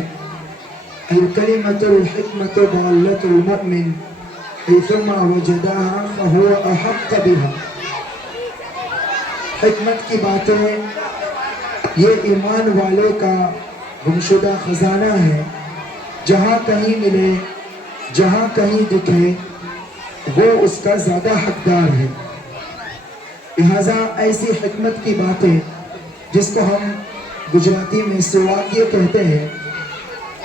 अल-कलिमतुल हिकमतु दल्लतुल मुमिन हैथुमा वजदहा फहुवा अहक्क बिहा। हिकमत की बातें ये ईमान वाले का गुमशुदा खजाना है, जहाँ कहीं मिले जहाँ कहीं दिखे वो उसका ज़्यादा हकदार है। लिहाजा ऐसी हिकमत की बातें जिसको हम गुजराती में सुवाक्य कहते हैं,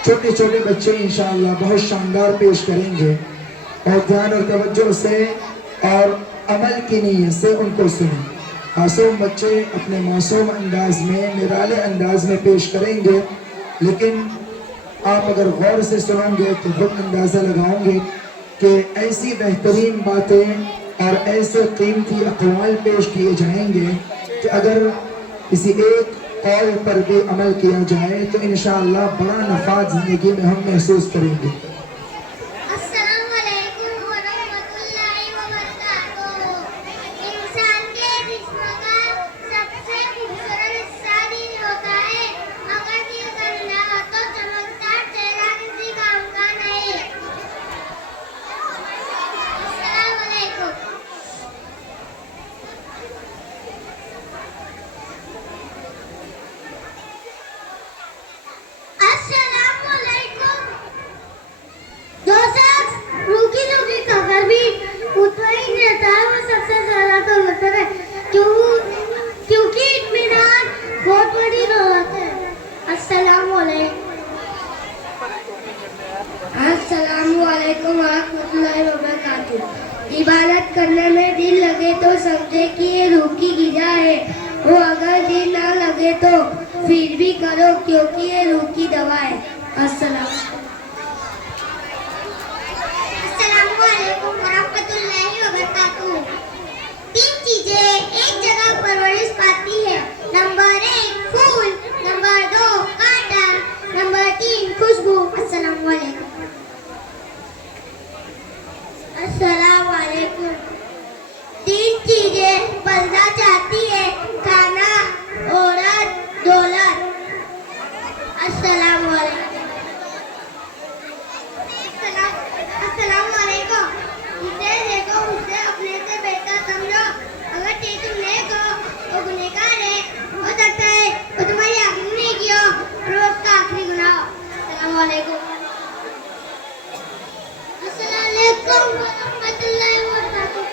छोटे छोटे बच्चे इंशाअल्लाह बहुत शानदार पेश करेंगे और ध्यान और तवज्जो से और अमल की नीयत से उनको सुनें। मासूम बच्चे अपने मासूम अंदाज में, निराले अंदाज में पेश करेंगे, लेकिन आप अगर गौर से सुनेंगे तो खुद अंदाज़ा लगाओगे कि ऐसी बेहतरीन बातें और ऐसे कीमती अक़वाल पेश किए जाएंगे कि अगर किसी एक कौल पर भी अमल किया जाए तो इंशाअल्लाह बड़ा नफ़ा ज़िंदगी में हम महसूस करेंगे। अस्सलामुअलैकुम वरहमतुल्लाहि वबरकातुहू। इंसान के जिस्म का सबसे खूबसूरत हिस्सा दिल होता है। अगर दिल गंदा हो तो चमकदार चेहरा किसी काम का नहीं। अस्सलामुअलैकुम। अस्सलामुअलैकुम। दोस्त, रूखी रूखी खबर भी उतना ही रहता है, वो सबसे ज्यादा तो बेहतर है, क्योंकि इत्मीनान बहुत बड़ी दौलत है। अस्सलामुअलैकुम वरहमतुल्लाहि वबरकातुहू। इबादत करने में दिल लगे तो समझे कि ये रूह की ग़िज़ा है, वो अगर दिल ना लगे तो फिर भी करो, क्योंकि ये रूह की दवा है। अस्सलामुअलैकुम वरहमतुल्लाहि वबरकातुहू। 3 चीजें एक जगह परवरिश पाती है। नंबर 1 फूल, नंबर 2 कांटा, नंबर 3 खुशबू। अस्सलामुअलैकुम। अस्सलामुअलैकुम। 3 चीजें पर्दा चाहती है, खाना, औरत, दौलत। अस्सलामुअलैकुम। अस्सलामुअलैकुम। जिसे देखो उसे अपने से बेहतर समझो। अगर तुम नेक हो तो गुनहगार है, हो सकता है वो तुम्हारी आखिरी नेकी हो और वो उसका आखिरी गुनाह हो। अस्सलामुअलैकुम। अस्सलामुअलैकुम वरहमतुल्लाहि वबरकातुहू।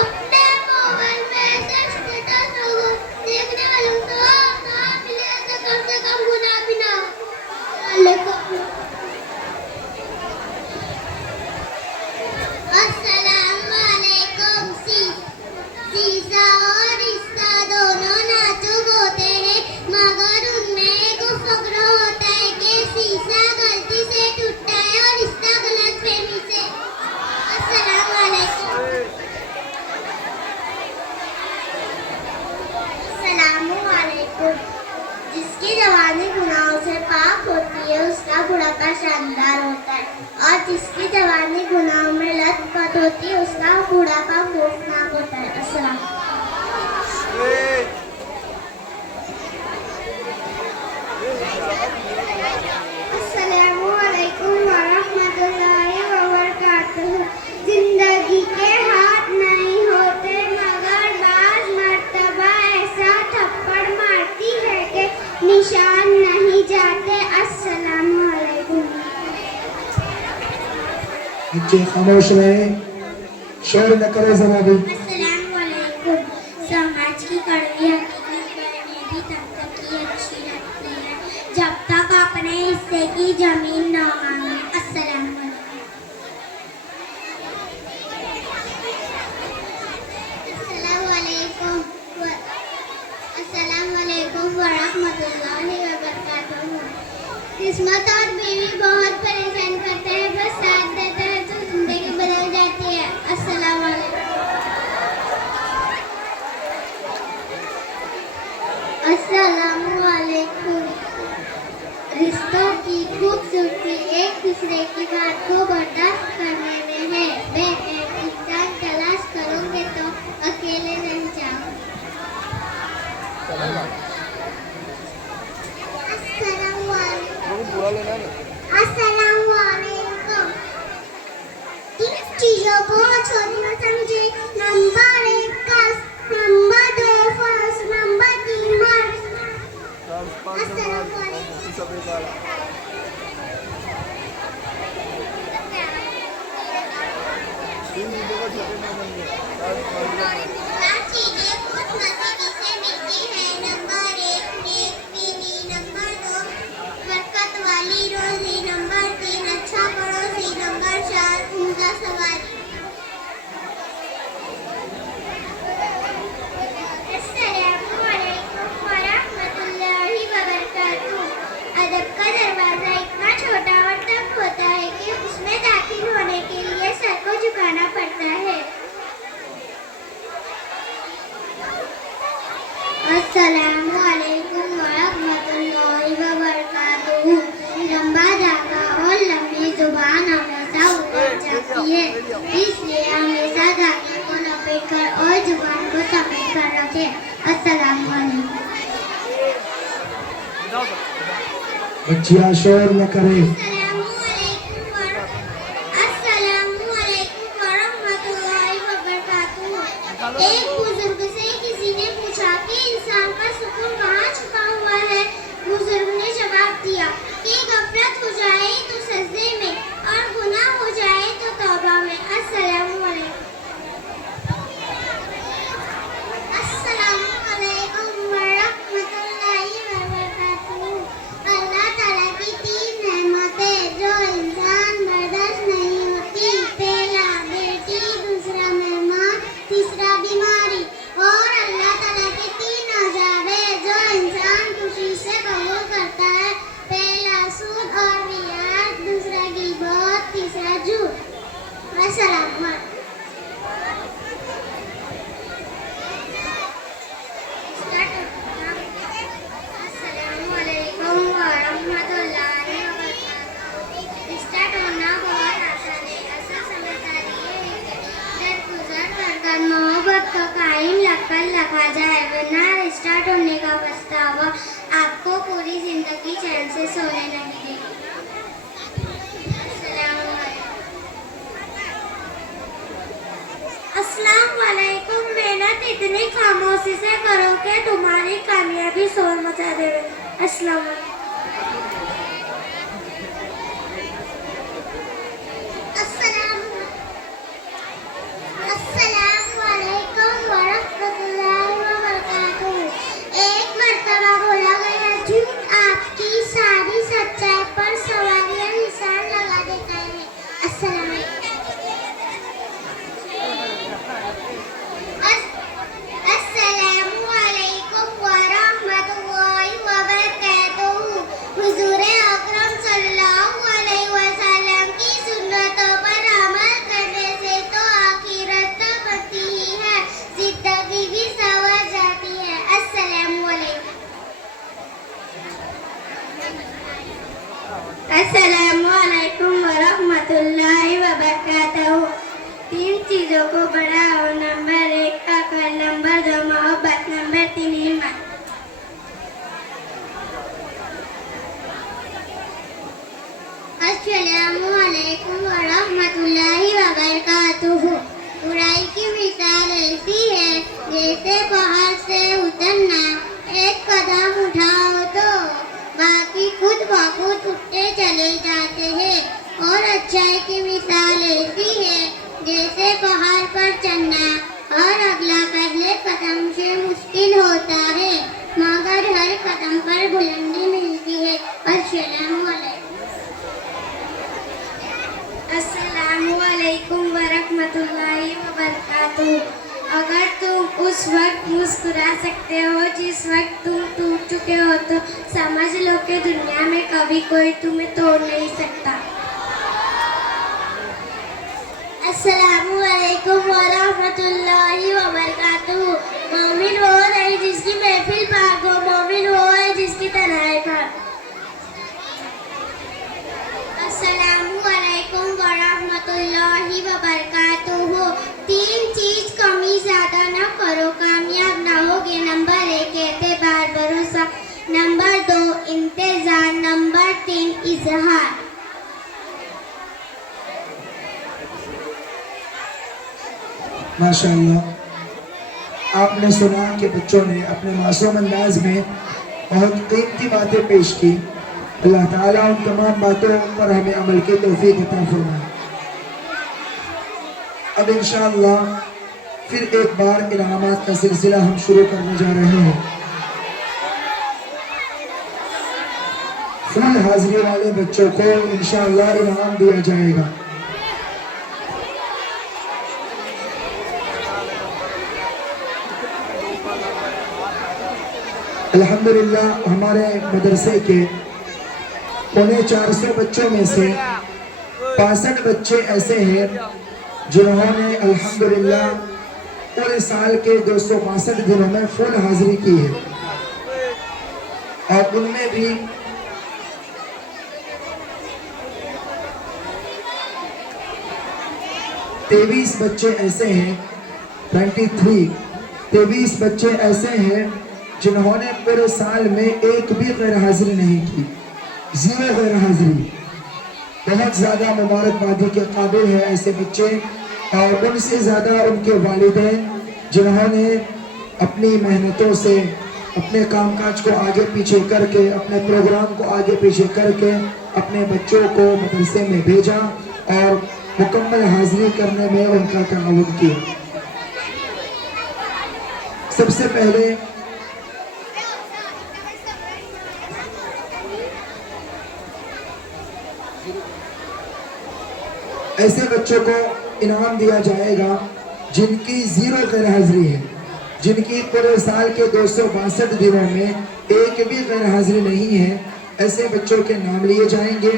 अपने मोबाइल में ऐसे स्टेटस लोगों देखने वालों को ना मिले तो कम से कम गुनाह भी ना हो। अस्सलामुअलैकुम। सीसा और रिश्ता दोनों नाजुक होते हैं, मगर उनमें एक फक्र होता है कि सीसा गलती से टूटता है और रिश्ता गलतफहमी से। अस्सलामुअलैकुम। अस्सलामुअलैकुम। जिसकी जवानी गुनाहों से पाक होती है उसका बुढ़ापा शानदार होता है, और जिसकी जवानी गुनाहों में लथपथ होती है उसका बुढ़ापा खौफनाक होता है। अस्सलाम। अस्सलामुअलैकुम वरहमतुल्लाहि वबरकातुहू। जिंदगी के हाथ नहीं होते, मगर बाज मर्तबा ऐसा थप्पड़ मारती है कि निशान नहीं जाते। अस्सलामुअलैकुम। बच्चे खामोश रहे, शोर न करें जरा भी। अस्सलामुअलैकुम। समाज की कड़वी हकीकत में भी तब तक की अच्छी लगती है जब तक अपने हिस्से की जमीन न मांगे। अस्सलामुअलैकुम। अस्सलामुअलैकुम वरहमतुल्लाहि वबरकातुहू। किस्मत और बीवी बहुत परेशान करते हैं, बस साथ देते हैं तो जिंदगी बदल जाती है। अस्सलामुअलैकुम। अस्सलामुअलैकुम। रिश्तों की खूबसूरती एक दूसरे की बात को बर्दाश्त करने में है। बेहतर इंसान तलाश करोगे तो अकेले नहीं जाओगे। अस्सलामुअलैकुम। 3 चीजों को छोटी न समझे। नंबर 1 कस, नंबर 2 फर्ज, नंबर 3 मर्ज। अस्सलामुअलैकुम। अस्सलामु अलैकुम वरहमतुल्लाहि वबरकातुहू। लंबा धागा और लंबी जुबान हमेशा ऊपर जाती है, इसलिए हमेशा धागे को लपेट कर और जुबान को समेट कर रखें। अस्सलामु अलैकुम। बच्चियाँ शोर न करें। अस्सलामु अलैकुम वरहमतुल्लाहि वबरकातुहू। एक बुजुर्ग से किसी ने पूछा कि इंसान का सुकून कहाँ छुपा हुआ है। बुजुर्ग ने जवाब दिया कि गफलत हो जाए तो सजदे में और गुनाह हो जाए तो तौबा में। अस्सलामु अलैकुम। अस्सलामु अलैकुम वरहमतुल्लाहि वबरकातुहू। अल्लाह ताला की 3 नेमतें जो इंसान बर्दाश्त नहीं होती। पहला बेटी, दूसरा मेहमान, तीसरा बीमारी। और अल्लाह ताला के 3 अज़ाब है जो इंसान खुशी से कबूल करता है। पहला सूद और रियात, दूसरा ग़ीबत, तीसरा झूठ। अस्सलामु अलैकुम। अस्सलामु अलैकुम वरहमतुल्लाहि वबरकातुहू। स्टार्ट होना बहुत आसान है। असल समझदारी ये है कि दरगुजर कर मोहब्बत को कायम रखकर रखा जाए, वरना स्टार्ट होने का पछतावा आपको पूरी जिंदगी चैन से सोने नहीं देगी। अस्सलाम वालेकुम। मेहनत इतनी खामोशी से करो कि तुम्हारी कामयाबी शोर मचा देवे। अस्सलाम वालेकुम। अस्सलामु अलैकुम वरहमतुल्लाहि वबरकातुहू। एक मर्तबा बोला गया, झूठ आपकी सारी सच्चाई पर सवालिया निशान लगा देता है। अस्सलाम अस्सलामु अलैकुम वरहमतुल्लाहि वबरकातुहू। हुजूर अकरम सल्लल्लाहु अलैहि वसल्लम की सुन्नतों पर अमल करने से तो आखिरत तो बनती ही है, जिंदगी भी संवर जाती है। अस्सलामु अलैकुम। अस्सलामु अलैकुम वरहमतुल्लाहि वबरकातुहू। 3 चीजों को बढ़ाओ। नंबर 1 अकल, नंबर 2 मोहब्बत, नंबर 3 हिम्मत। अस्सलामु अलैकुम वरहमतुल्लाहि वबरकातुहू। बुराई की मिसाल ऐसी है जैसे पहाड़ से उतरना। एक कदम उठाओ तो बाकी खुद ब खुद उठते चले जाते हैं। और अच्छाई की मिसाल ऐसी है जैसे पहाड़ पर चढ़ना और अगला पहले कदम से मुश्किल होता है, मगर हर कदम पर बुलंदी मिलती है। अस्सलामु अलैकुम। अस्सलामु अलैकुम वरहमतुल्लाहि वबरकातुहू। अगर तुम उस वक्त मुस्कुरा सकते हो जिस वक्त तुम टूट चुके हो तो समझ लो कि दुनिया में कभी कोई तुम्हें तोड़ नहीं सकता। अस्सलामु अलैकुम वरहमतुल्लाहि वबरकातुहू। मोमिन वो नहीं जिसकी महफिल पाक हो, मोमिन वो है जिसकी तन्हाई पाक। अस्सलामु अलैकुम वरहमतुल्लाहि वबरकातुहू। 3 चीज कमी ज्यादा न करो, कामयाब न होगे। नंबर 1 एतबार, भरोसा। नंबर 2 इंतजार। नंबर 3 इजहार। माशाअल्लाह, आपने सुना कि बच्चों ने अपने मासूम अंदाज में बहुत कीमती बातें पेश की। अल्लाह ताला उन तमाम बातों पर हमें अमल की तौफीक अता फरमाए। अब इंशाअल्लाह फिर एक बार इनामात का सिलसिला हम शुरू करने जा रहे हैं। फुल हाजिरी वाले बच्चों को इंशाअल्लाह इनाम दिया जाएगा। अल्हम्दुलिल्लाह हमारे मदरसे के 450 बच्चों में से 65 बच्चे ऐसे हैं जिन्होंने अल्हम्दुलिल्लाह पूरे साल के 262 दिनों में फुल हाजिरी की है। और उनमें भी तेईस बच्चे ऐसे हैं 23 बच्चे ऐसे हैं जिन्होंने पूरे साल में एक भी गैर हाजिरी नहीं की, 0 गैर हाजिरी। बहुत ज़्यादा मुबारकबादी के काबिल है ऐसे बच्चे, और उनसे ज़्यादा उनके वालिदैन जिन्होंने अपनी मेहनतों से अपने कामकाज को आगे पीछे करके, अपने प्रोग्राम को आगे पीछे करके अपने बच्चों को मदरसे में भेजा और मुकम्मल हाजिरी करने में उनका ताउन किया। सबसे पहले ऐसे बच्चों को इनाम दिया जाएगा जिनकी 0 गैर हाजिरी है, जिनकी पूरे साल के 262 दिनों में एक भी गैर हाजिरी नहीं है। ऐसे बच्चों के नाम लिए जाएंगे,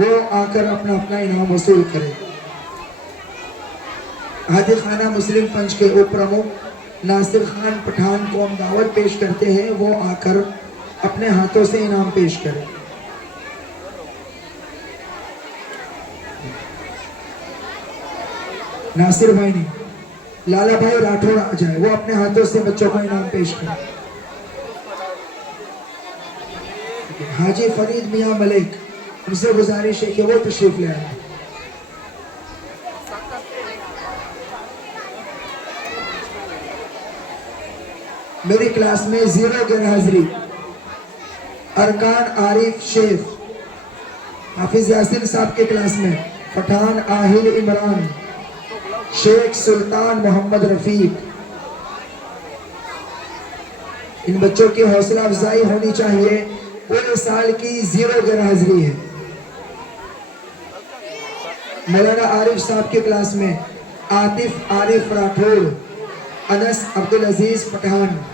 वो आकर अपना अपना इनाम वसूल करें। हादी खाना मुस्लिम पंच के उप प्रमुख नासिर खान पठान को हम दावत पेश करते हैं, वो आकर अपने हाथों से इनाम पेश करें। नासिर भाई नहीं, लाला भाई राठौर आ जाए, वो अपने हाथों से बच्चों को इनाम पेश करें। हाजी फरीद मियां मलिक, उनसे गुजारिश है कि वो तशरीफ ले आए। मेरी क्लास में 0 गैर हाजिरी अरकान आरिफ शेख, हाफिज यासिन साहब के क्लास में पठान आहिल इमरान, शेख सुल्तान मोहम्मद रफीक। इन बच्चों की हौसला अफजाई होनी चाहिए। पूरे साल की 0 गैर हाजिरी है। मौलाना आरिफ साहब के क्लास में आतिफ आरिफ राठौर, अनस अब्दुल अजीज पठान।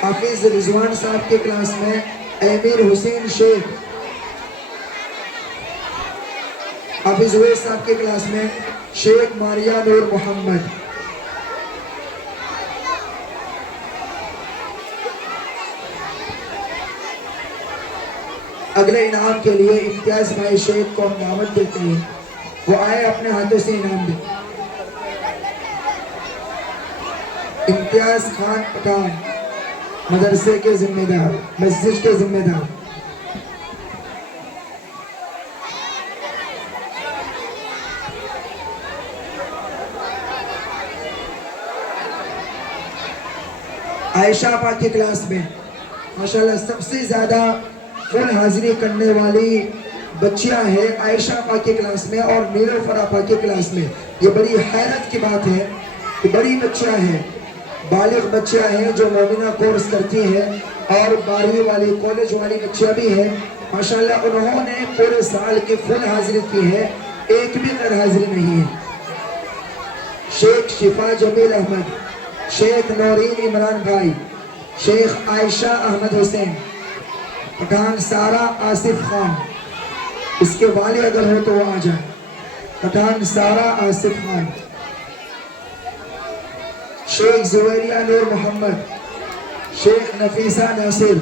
हाफिज रिजवान साहब के क्लास में अमीर हुसैन शेख, हाफिज उवैस साहब के क्लास में शेख मारिया नूर मोहम्मद। अगले इनाम के लिए इम्तियाज भाई शेख को हम दावत देते हैं, वो आए अपने हाथों से इनाम दें। इम्तियाज खान पठान, मदरसे के जिम्मेदार, मस्जिद के जिम्मेदार। आयशा आपा की क्लास में माशाल्लाह सबसे ज्यादा फुल हाजिरी करने वाली बच्चियां हैं आयशा आपा की क्लास में और नीलोफर आपा की क्लास में। ये बड़ी हैरत की बात है कि बड़ी बच्चियां हैं, बालिग बच्चियां हैं जो मोमिना कोर्स करती हैं और 12वीं वाली कॉलेज वाली बच्चियां भी हैं। माशाल्लाह उन्होंने पूरे साल की फुल हाजिरी की है, एक भी गैर हाजिरी नहीं है। शेख शिफा जमील अहमद, शेख नौरीन इमरान भाई, शेख आयशा अहमद हुसैन, पठान सारा आसिफ खान। इसके वाले अगर हो तो वो आ जाए। पठान सारा आसिफ खान, शेख जुवैरिया नूर मोहम्मद, शेख नफीसा नासिर,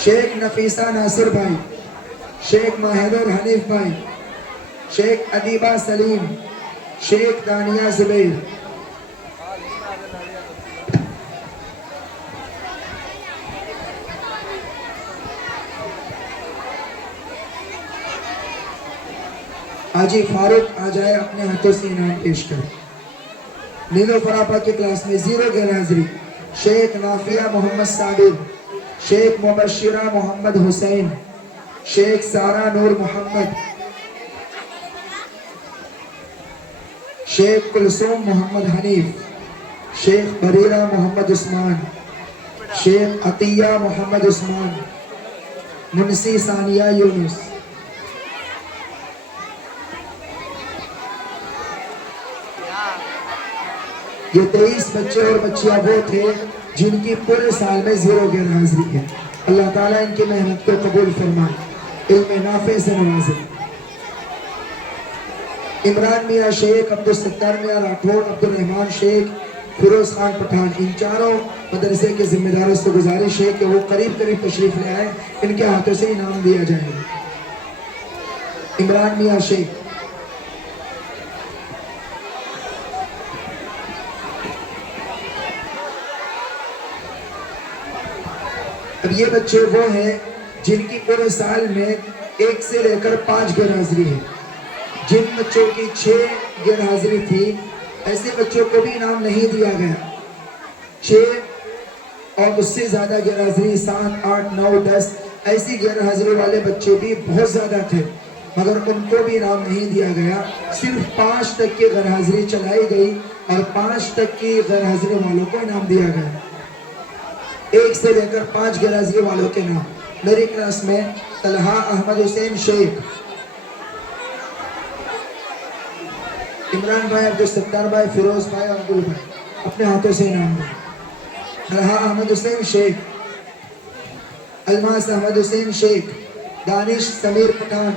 शेख नफीसा नासिर भाई, शेख माहिरुल हनीफ भाई, शेख अदीबा सलीम, शेख दानिया जुबैर। हाजी फारूक आ जाए, अपने हाथों से इनाम पेश कर। नीलोफर आपा की क्लास में 0 गैर हाजिरी शेख नाफिया मोहम्मद साबिर, शेख मुबशिरा मोहम्मद हुसैन, शेख सारा नूर मोहम्मद, शेख कुलसूम मोहम्मद हनीफ, शेख बरीरा मोहम्मद उस्मान, शेख अतिया मोहम्मद उस्मान, मुंसी सानिया यूनुस। ये 23 बच्चे और बच्चियां वो थे जिनकी पूरे साल में 0 गैर हाजिरी है। अल्लाह ताला इनकी मेहनत को कबूल फरमाए, इल्म नाफे से नवाजे। इमरान मियाँ शेख, अब्दुल सत्तार मियाँ राठौर, अब्दुल रहमान शेख, फिरोज खान पठान, इन चारों मदरसे के जिम्मेदारों से गुजारिश है कि वो करीब करीब तशरीफ ले आए, इनके हाथों से इनाम दिया जाएगा। इमरान मियाँ शेख, अब ये बच्चे वो हैं जिनकी पूरे साल में 1 से लेकर 5 गैर हाजिरी है। जिन बच्चों की 6 गैर हाजिरी थी, ऐसे बच्चों को भी इनाम नहीं दिया गया। 6 और उससे ज्यादा गैर हाजिरी, 7, 8, 9, 10 ऐसी गैर हाजिरी वाले बच्चे भी बहुत ज्यादा थे, मगर उनको भी इनाम नहीं दिया गया। सिर्फ 5 तक की गैर हाजिरी चलाई गई और 5 तक की गैर हाजिरी वालों को इनाम दिया गया। 1 से लेकर 5 गैर हाजिरी वालों के नाम। मेरी क्लास में तलहा अहमद हुसैन शेख, इमरान भाई, अब्दुल सत्तार भाई, फिरोज भाई और अब्दुल भाई अपने हाथों से इनाम दें। तलहा अहमद हुसैन शेख, अलमास अहमद हुसैन शेख, दानिश समीर पठान,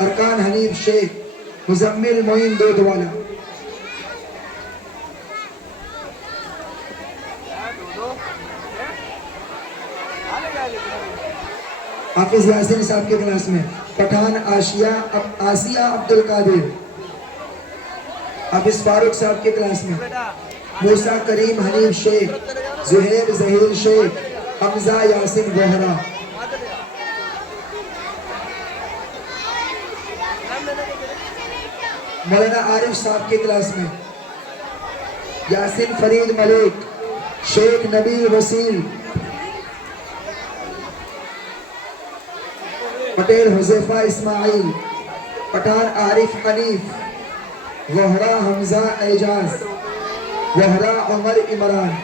अरकान हनीफ शेख, मुजम्मिल मोइन दोदवाला। हाफिज यासीन साहब के क्लास में पठान आसिया अब्दुल कादिर। हाफिज फारूक साहब के क्लास में मूसा करीम हनीफ शेख, जुहैब जहीर शेख, हमजा यासिन वहरा। मौलाना आरिफ साहब के क्लास में यासिन फरीद मलिक, शेख नबील वसील, पटेल हुज़ैफा इस्माइल, पठान आरिफ हनीफ, वहरा हमजा एजाज, वहरा उमर इमरान।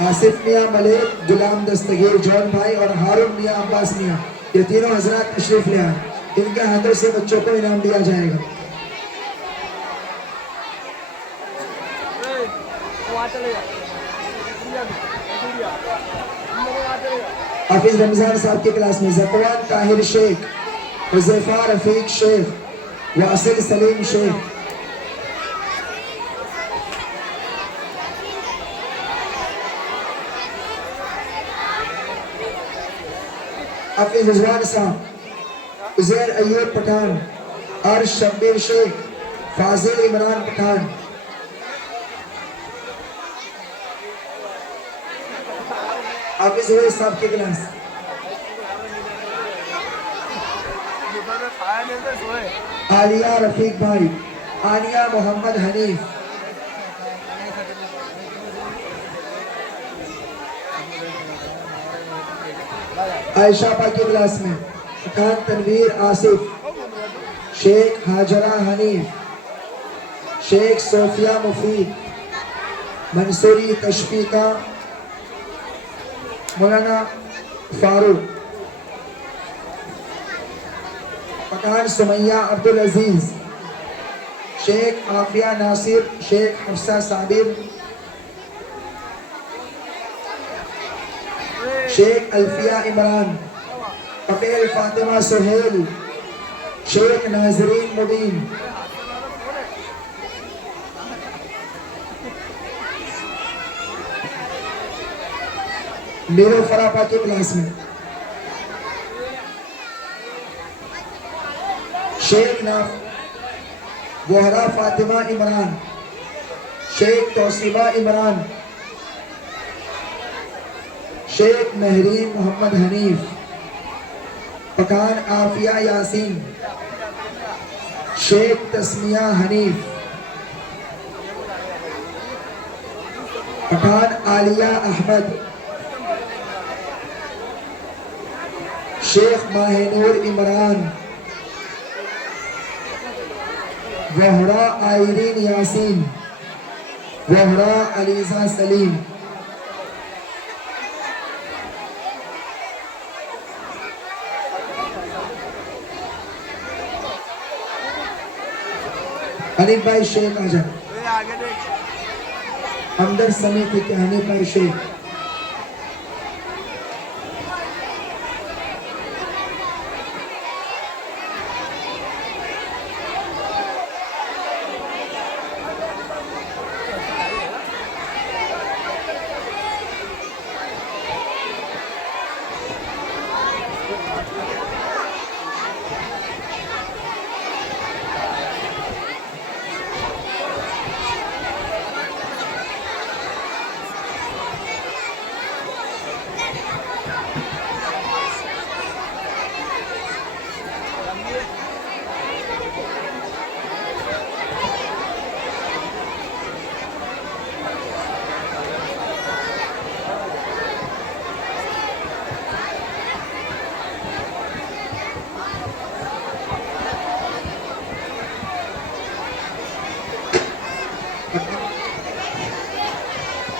आसिफ मियाँ मलिक, गुलाम दस्तगीर जॉन भाई और हारून मियाँ अब्बास मियाँ, ये तीनों हजरात तशरीफ ले आए। इनके हाथों से बच्चों को इनाम दिया जाएगा। हाफिज रमजान साहब की क्लास में ज़कवान ताहिर शेख, हुज़ैफा रफीक शेख, वासिल सलीम शेख। हाफिज रिजवान साहब, उज़ैर अय्यूब पठान, अर्श शब्बीर शेख, फाजिल इमरान पठान। हाफिज हुए साहब की क्लास आलिया रफीक भाई, आलिया मोहम्मद हनीफ, आयशा की क्लास में पठान तनवीर आसिफ, शेख हाजरा हनीफ, शेख सोफिया मुफीद, मंसूरी तशफीका, मौलाना फारूक, पठान सुमैया अब्दुल अजीज, शेख आफिया नासिर, शेख हफ्सा साबिर, शेख अल्फिया इमरान, पटेल फातिमा सुहेल, शेख नाजरीन मुबीन। मीरो फरापा की क्लास में शेख नाफ वहरा फातिमा इमरान, शेख तौसीबा इमरान, शेख महरीन मोहम्मद हनीफ, पठान आफिया यासीन, शेख तस्मिया हनीफ, पठान आलिया अहमद, शेख माहिनूर इमरान, वहरा आयरीन यासीन, वहरा अलीजा सलीम। अलीफ भाई शेख आजम, आगे देख। अंदर समेत कहने पर शेख।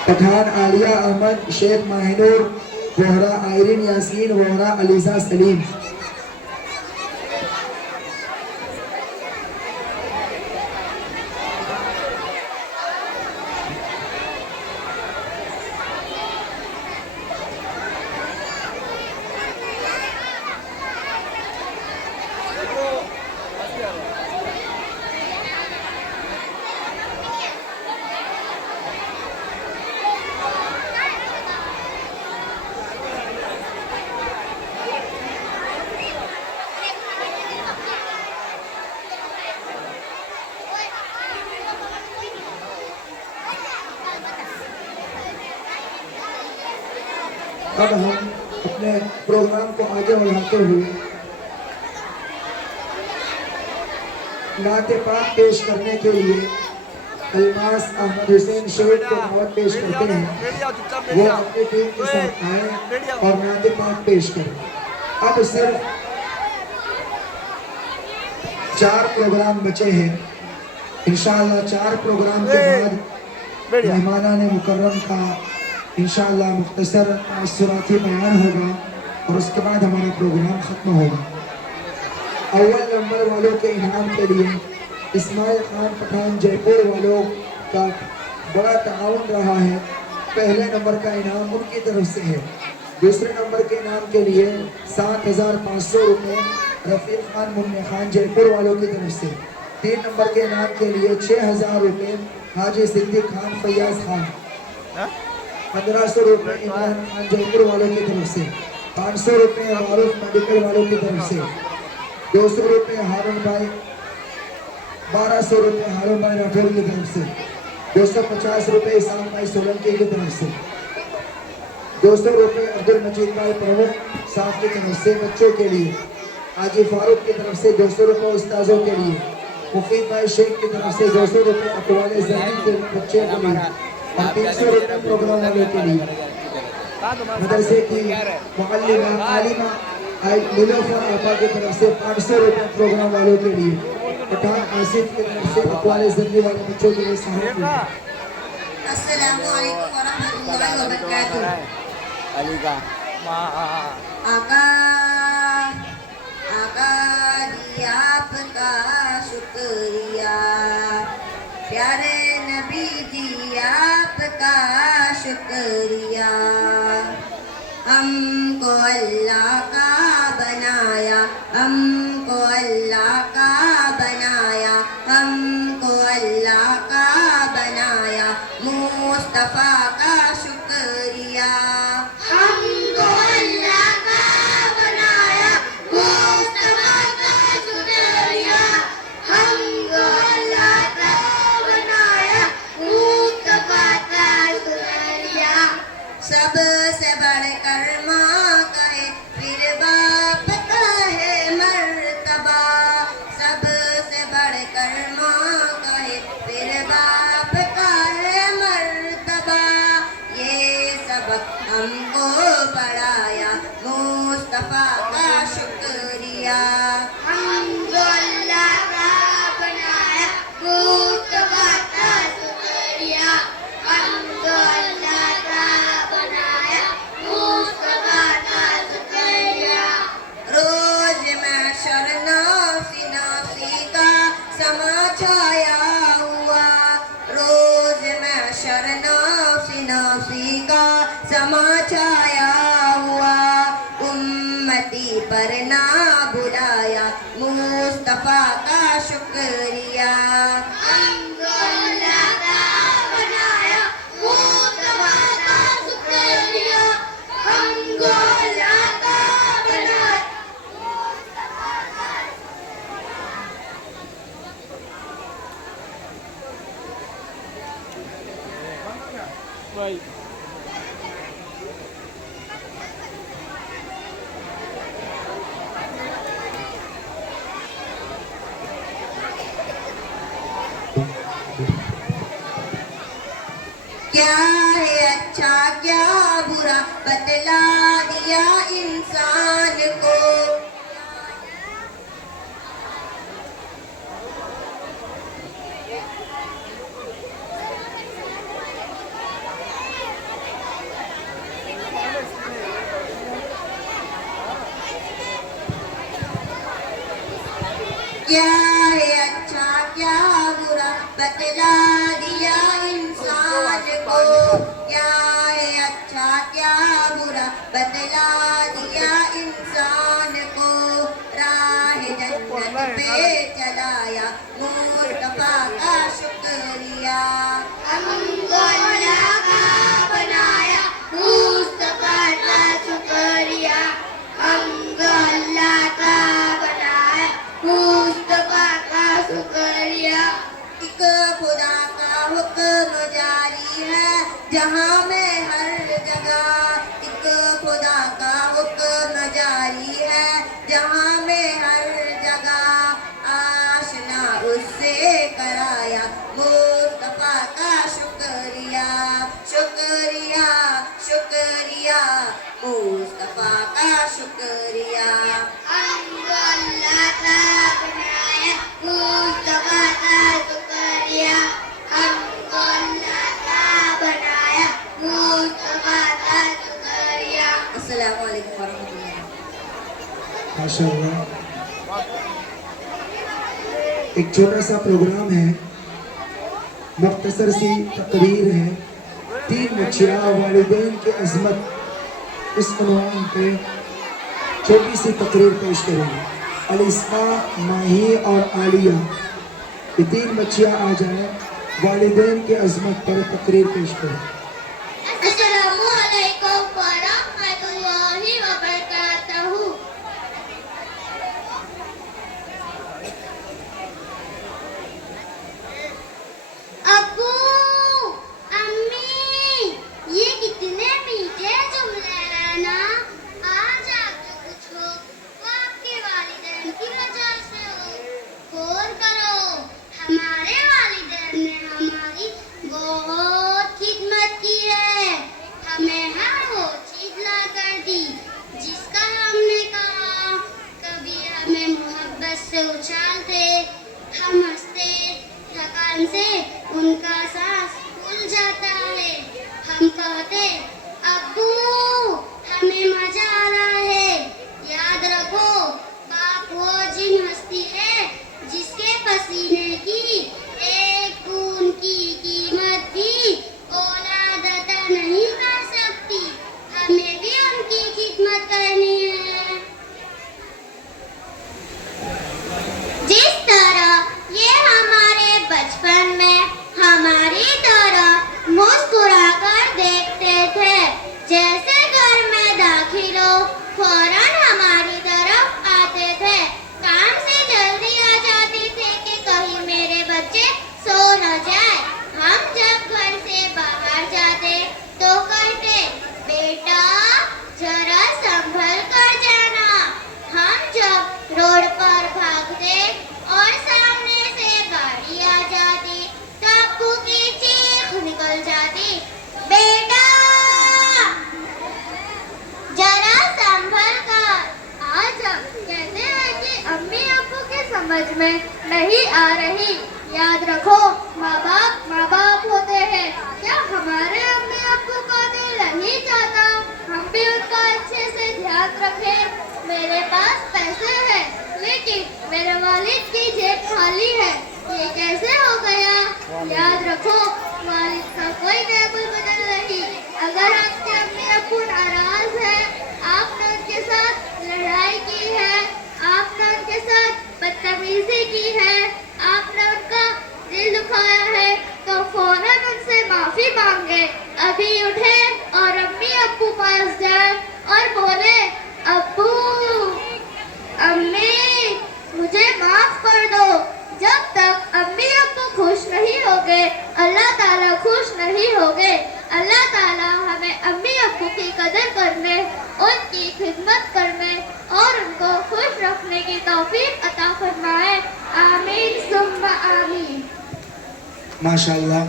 पठान आलिया अहमद, शेख माहिनूर, वहरा आयरीन यासीन, वहरा अलीजा सलीम। अब हम अपने प्रोग्राम को आगे बढ़ाते हुए नाते पाक पेश करने के लिए अल्मास अहमद हुसैन शहीद को दावत पेश करते हैं। वो अपनी टीम के साथ आए और नाते पाक पेश करें। अब सिर्फ 4 प्रोग्राम बचे हैं। इंशाअल्लाह 4 प्रोग्राम के बाद मेहमानाने मुकर्रम का इंशाअल्लाह मुख्तसर तासुराती बयान होगा और उसके बाद हमारा प्रोग्राम ख़त्म होगा। अव्वल नंबर वालों के इनाम के लिए इस्माइल खान पठान जयपुर वालों का बड़ा ताउन रहा है। पहले नंबर का इनाम उनकी तरफ से है। दूसरे नंबर के इनाम के लिए 7,500 रुपये रफ़ीक खान मुन्ने खान जयपुर वालों की तरफ से। 3 नंबर के इनाम के लिए 6,000 रुपये हाजी सिद्दीक खान फैयाज खान। 1,500 रुपये इमरान खान जयपुर वालों की तरफ से। 500 रुपये मारूफ मेडिकल वालों की तरफ से। 200 रुपये हारून भाई, 1200 रुपये हारून भाई राठौर की तरफ से। 250 रुपये इसाम भाई सोलंकी की तरफ से। 200 रुपये अब्दुल मजीद भाई प्रमुख साहब की तरफ से बच्चों के लिए। हाजी फारूक की तरफ से 200 रुपये उस्ताजों के लिए। मुफीद भाई शेख की तरफ से 200 रुपये अकवाले ज़मीन के बच्चे के लिए और 300 रुपये प्रोग्राम वालों के लिए। मदरसे की मुअल्लिमा आलिमा नीलोफर आपा की तरफ से 500 रुपये प्रोग्राम वालों के लिए। पठान आसिफ की तरफ से अकवाले ज़मीन वाले बच्चों के लिए सहायता। अस्सलामु अलैकुम वरहमतुल्लाहि वबरकातुहू। अली का आका आका जी आपका शुक्रिया, प्यारे नबी जी आपका शुक्रिया। हमको अल्लाह का बनाया, हमको अल्लाह का बनाया, हमको अल्लाह का बनाया। मुस्तफ़ा का शुक्रिया, हमको अल्लाह का बनाया, मुस्तफा का शुक्रिया। हमको अल्लाह का बनाया, मुस्तफा का शुक्रिया। सबसे बढ़कर माँ कहे, फिर बाप कहे, मस्ती पर ना बुलाया, मुस्तफा का शुक्रिया। हमको अल्लाह का बनाया, मुस्तफा का शुक्रिया। हमको अल्लाह का बनाया। क्या है अच्छा क्या बुरा बतला दिया इंसान को। क्या है अच्छा क्या बुरा बतला दिया इंसान को। क्या है अच्छा क्या बुरा बतला दिया इंसान को। राह जन्नत पे चलाया, मुस्तफा का शुक्रिया। हमको अल्लाह का बनाया, मुस्तफा का शुक्रिया। हमको अल्लाह का बनाया, मुस्तफा का शुक्रिया। एक खुदा का हुक्म जारी है जहाँ में हर जगह। एक खुदा का हुक्म जारी है जहाँ में हर जगह। आशना उससे कराया, मुस्तफा का शुक्रिया। शुक्रिया शुक्रिया मुस्तफा का शुक्रिया। हमको अल्लाह का बनाया, मुस्तफा का शुक्रिया। हमको अल्लाह का बनाया, मुस्तफा का शुक्रिया। अस्सलामु अलैकुम वरहमतुल्लाह। माशाअल्लाह। एक छोटा सा प्रोग्राम है, मुख्तसर सी तकरीर है। 3 बच्चियां वालिदैन की अजमत, इस उन्वान पे छोटी सी तकरीर पेश करेंगे। अलिस्मा, माही और आलिया, ये 3 बच्चियां आ जाए, वालिदैन की अजमत पर तकरीर पेश करें। अस्सलामु अलैकुम वरहमतुल्लाहि वबरकातुहू। अब्बू, अम्मी, ये कितने मीठे जुमले हैं ना। आज आपको कुछ हो वो आपके वालिदैन की वजह से हो। गौर करो, हमारे वालिदैन ने हमारी बहुत खिदमत की है। हमें हर वो चीज ला कर दी जिसका हमने कहा। कभी हमें मोहब्बत से उछालते, हम हंसते, थकान से उनका सांस फूल जाता है। हम कहते, अब्बू हमें मजा आ रहा है। याद रखो, बाप वो जिन हस्ती है जिसके पसीने की एक बूंद की कीमत भी औलाद अता नहीं कर सकती। हमें भी उनकी खिदमत करनी है। जिस तरह ये हमारे बचपन में हमारी तरह मुस्कुरा कर देखते थे। जैसे घर में दाखिल हो फौरन हमारी तरफ आते थे। काम से जल्दी आ जाते थे कि कहीं मेरे बच्चे सो न जाए। हम जब घर से बाहर जाते तो कहते, बेटा जरा संभल कर जाना। हम जब रोड पर भागते और सामने से गाड़ी आ जाती तो अब्बू की चीख निकल जाती, बेटा जरा संभल कर। आज हम कहते हैं कि अम्मी अब्बू के समझ में नहीं आ रही। याद रखो, माँ बाप होते हैं। क्या हमारे अम्मी अब्बू का दिल नहीं चाहता हम भी उनका अच्छे से ध्यान रखें। मेरे पास पैसे हैं लेकिन मेरे वालिद की जेब खाली है। ये कैसे हो गया? याद रखो, वालिद का कोई टेबल बदल नहीं। अगर आपके अम्मी अब्बू नाराज है, आपने उनके साथ लड़ाई अल्लाह ताला खुश नहीं होंगे। अल्लाह ताला हमें अम्मी अब्बू की कदर करने, उनकी खिदमत करने और उनको खुश रखने की तौफीक अता फरमाए। आमीन सुम्मा आमीन। माशाल्लाह,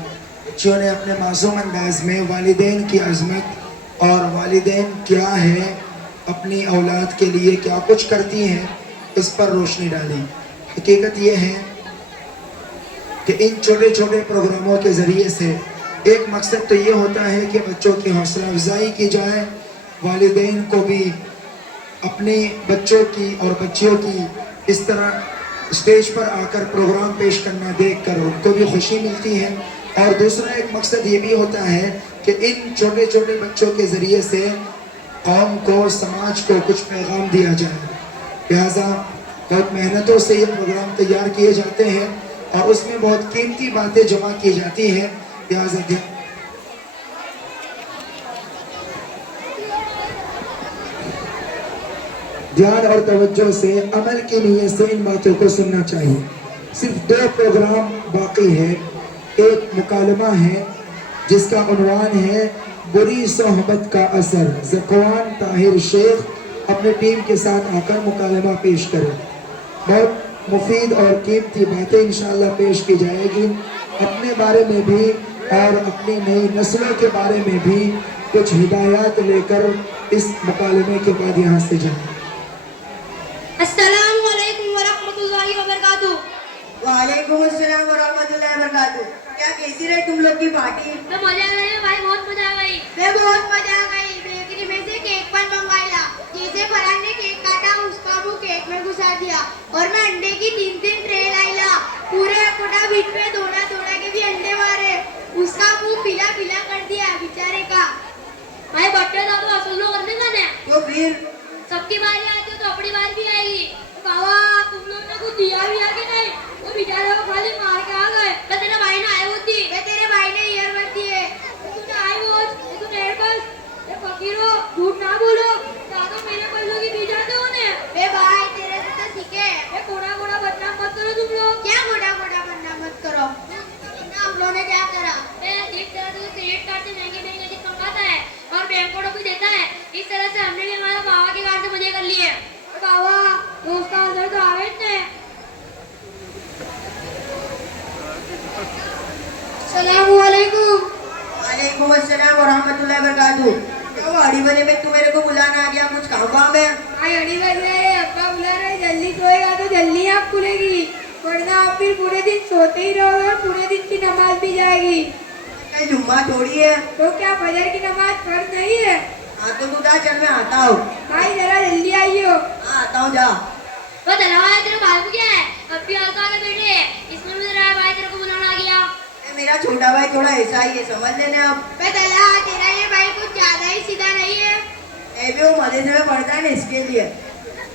बच्चों ने अपने मासूम अंदाज में वालिदैन की अजमत और वालिदैन क्या है, अपनी औलाद के लिए क्या कुछ करती हैं, इस पर रोशनी डाली। हकीकत ये है कि इन छोटे छोटे प्रोग्रामों के ज़रिए से एक मकसद तो ये होता है कि बच्चों की हौसला अफजाई की जाए, वालिदैन को भी अपने बच्चों की और बच्चियों की इस तरह स्टेज पर आकर प्रोग्राम पेश करना देखकर उनको भी खुशी मिलती है। और दूसरा एक मकसद ये भी होता है कि इन छोटे छोटे बच्चों के ज़रिए से कौम को, समाज को कुछ पैगाम दिया जाए। लिहाजा बहुत मेहनतों से ये प्रोग्राम तैयार किए जाते हैं और उसमें बहुत कीमती बातें जमा की जाती हैं। लिहाजा ध्यान और तवज्जो से, अमल की नीयत से इन बातों को सुनना चाहिए। सिर्फ 2 प्रोग्राम बाकी है। एक मुकालमा है जिसका उन्वान है बुरी सोहबत का असर। ज़कवान ताहिर शेख अपने टीम के साथ आकर मुकालमा पेश करें। बहुत मुफीद और कीमती बातें इंशाअल्लाह पेश की जाएगी। अपने बारे में भी और अपनी नई नस्लों के बारे में भी कुछ हिदायत लेकर इस मुकालमे के बाद यहाँ से जाएं। अस्सलामु अलैकुम व रहमतुल्लाहि व बरकातुहू। वालेकुम अस्सलाम व रहमतुल्लाहि व बरकातुहू। क्या कैसी रही तुम लोग की पार्टी? मैं मजा आ गई भाई, बहुत मजा आ गई। मैं बहुत मजा आ गई। बेकरी में से केक पण मंगवाया। जैसे फरहान ने केक काटा, उसका मुंह केक में घुसा दिया और मैं अंडे की 3-3 ट्रे लाइला। पूरे कोटा बीच में थोड़ा थोड़ा के भी अंडे मारे। उसका मुंह पीला पीला कर दिया बेचारे का। भाई बर्थडे था तो असल लोग करने का ना, तो फिर सबकी बारी आती है तो अपनी बारी भी आएगी। बाबा तुम लोग ने कुछ दिया भी है कि नहीं? वो बेचारे को खाली मार के आ गए। मैं तेरे भाई ने आई होती, मैं तेरे भाई ने ईयरबड दिए। तूने आई वॉच, तूने एयरबड्स। ये फकीरो झूठ ना बोलो, दादो मेरे पैसों की पी जाते हो ने। बे भाई तेरे से तो सीखे। ये कोड़ा कोड़ा बदनाम मत करो तुम लोग। क्या मोटा मोटा बनना मत करो। हम लोगों ने क्या करा? मैं देख तरह तो क्रेडिट कार्ड से महंगे महंगे चीज मंगाता है और बैंक कोड भी देता है। इस तरह से हमने भी हमारा बाबा के कार्ड से मजे कर लिए। बाबा दोस्त अंदर तो आवे ने। अस्सलामु अलैकुम। वालेकुम अस्सलाम व रहमतुल्लाहि व बरकातुहू। क्या वो अड़ी बजे में तू मेरे को बुलाना आ गया? कुछ काम है? भाई अड़ी बज रहे हैं, अब्बा बुला रहे हैं। जल्दी सोएगा तो जल्दी आप खुलेगी, वरना आप फिर पूरे दिन सोते ही रहोगे और पूरे दिन की नमाज भी जाएगी। क्या जुम्मा थोड़ी है? तो क्या फजर की नमाज फर्ज नहीं है? हाँ तो तू जा, चल मैं आता हूँ। भाई जरा जल्दी आइयो। हाँ आता हूँ, जा। तो दलावा तेरे भाई को क्या है? अब भी हल्का आगे बैठे हैं, इसमें भी तेरा भाई तेरे को बुलाना आ गया। मेरा छोटा भाई थोड़ा ऐसा ही है, समझ लेना अब। दला तेरा ये भाई कुछ ज्यादा ही सीधा नहीं है। ए भी वो मदरसे में पढ़ता है ना, इसके लिए।